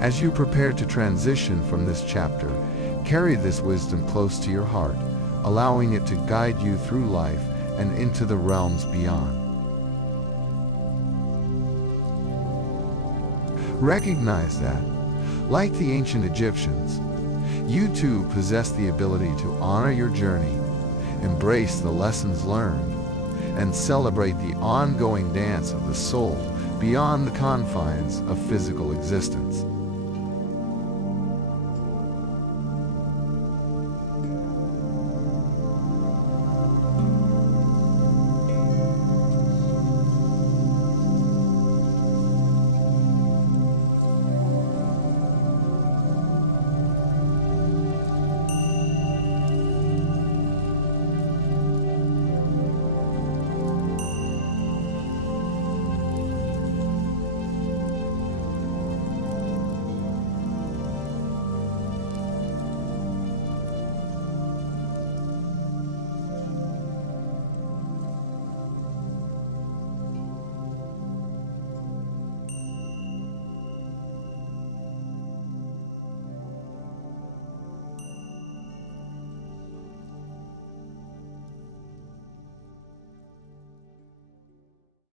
As you prepare to transition from this chapter, carry this wisdom close to your heart, allowing it to guide you through life and into the realms beyond. Recognize that, like the ancient Egyptians, you too possess the ability to honor your journey, embrace the lessons learned, and celebrate the ongoing dance of the soul beyond the confines of physical existence.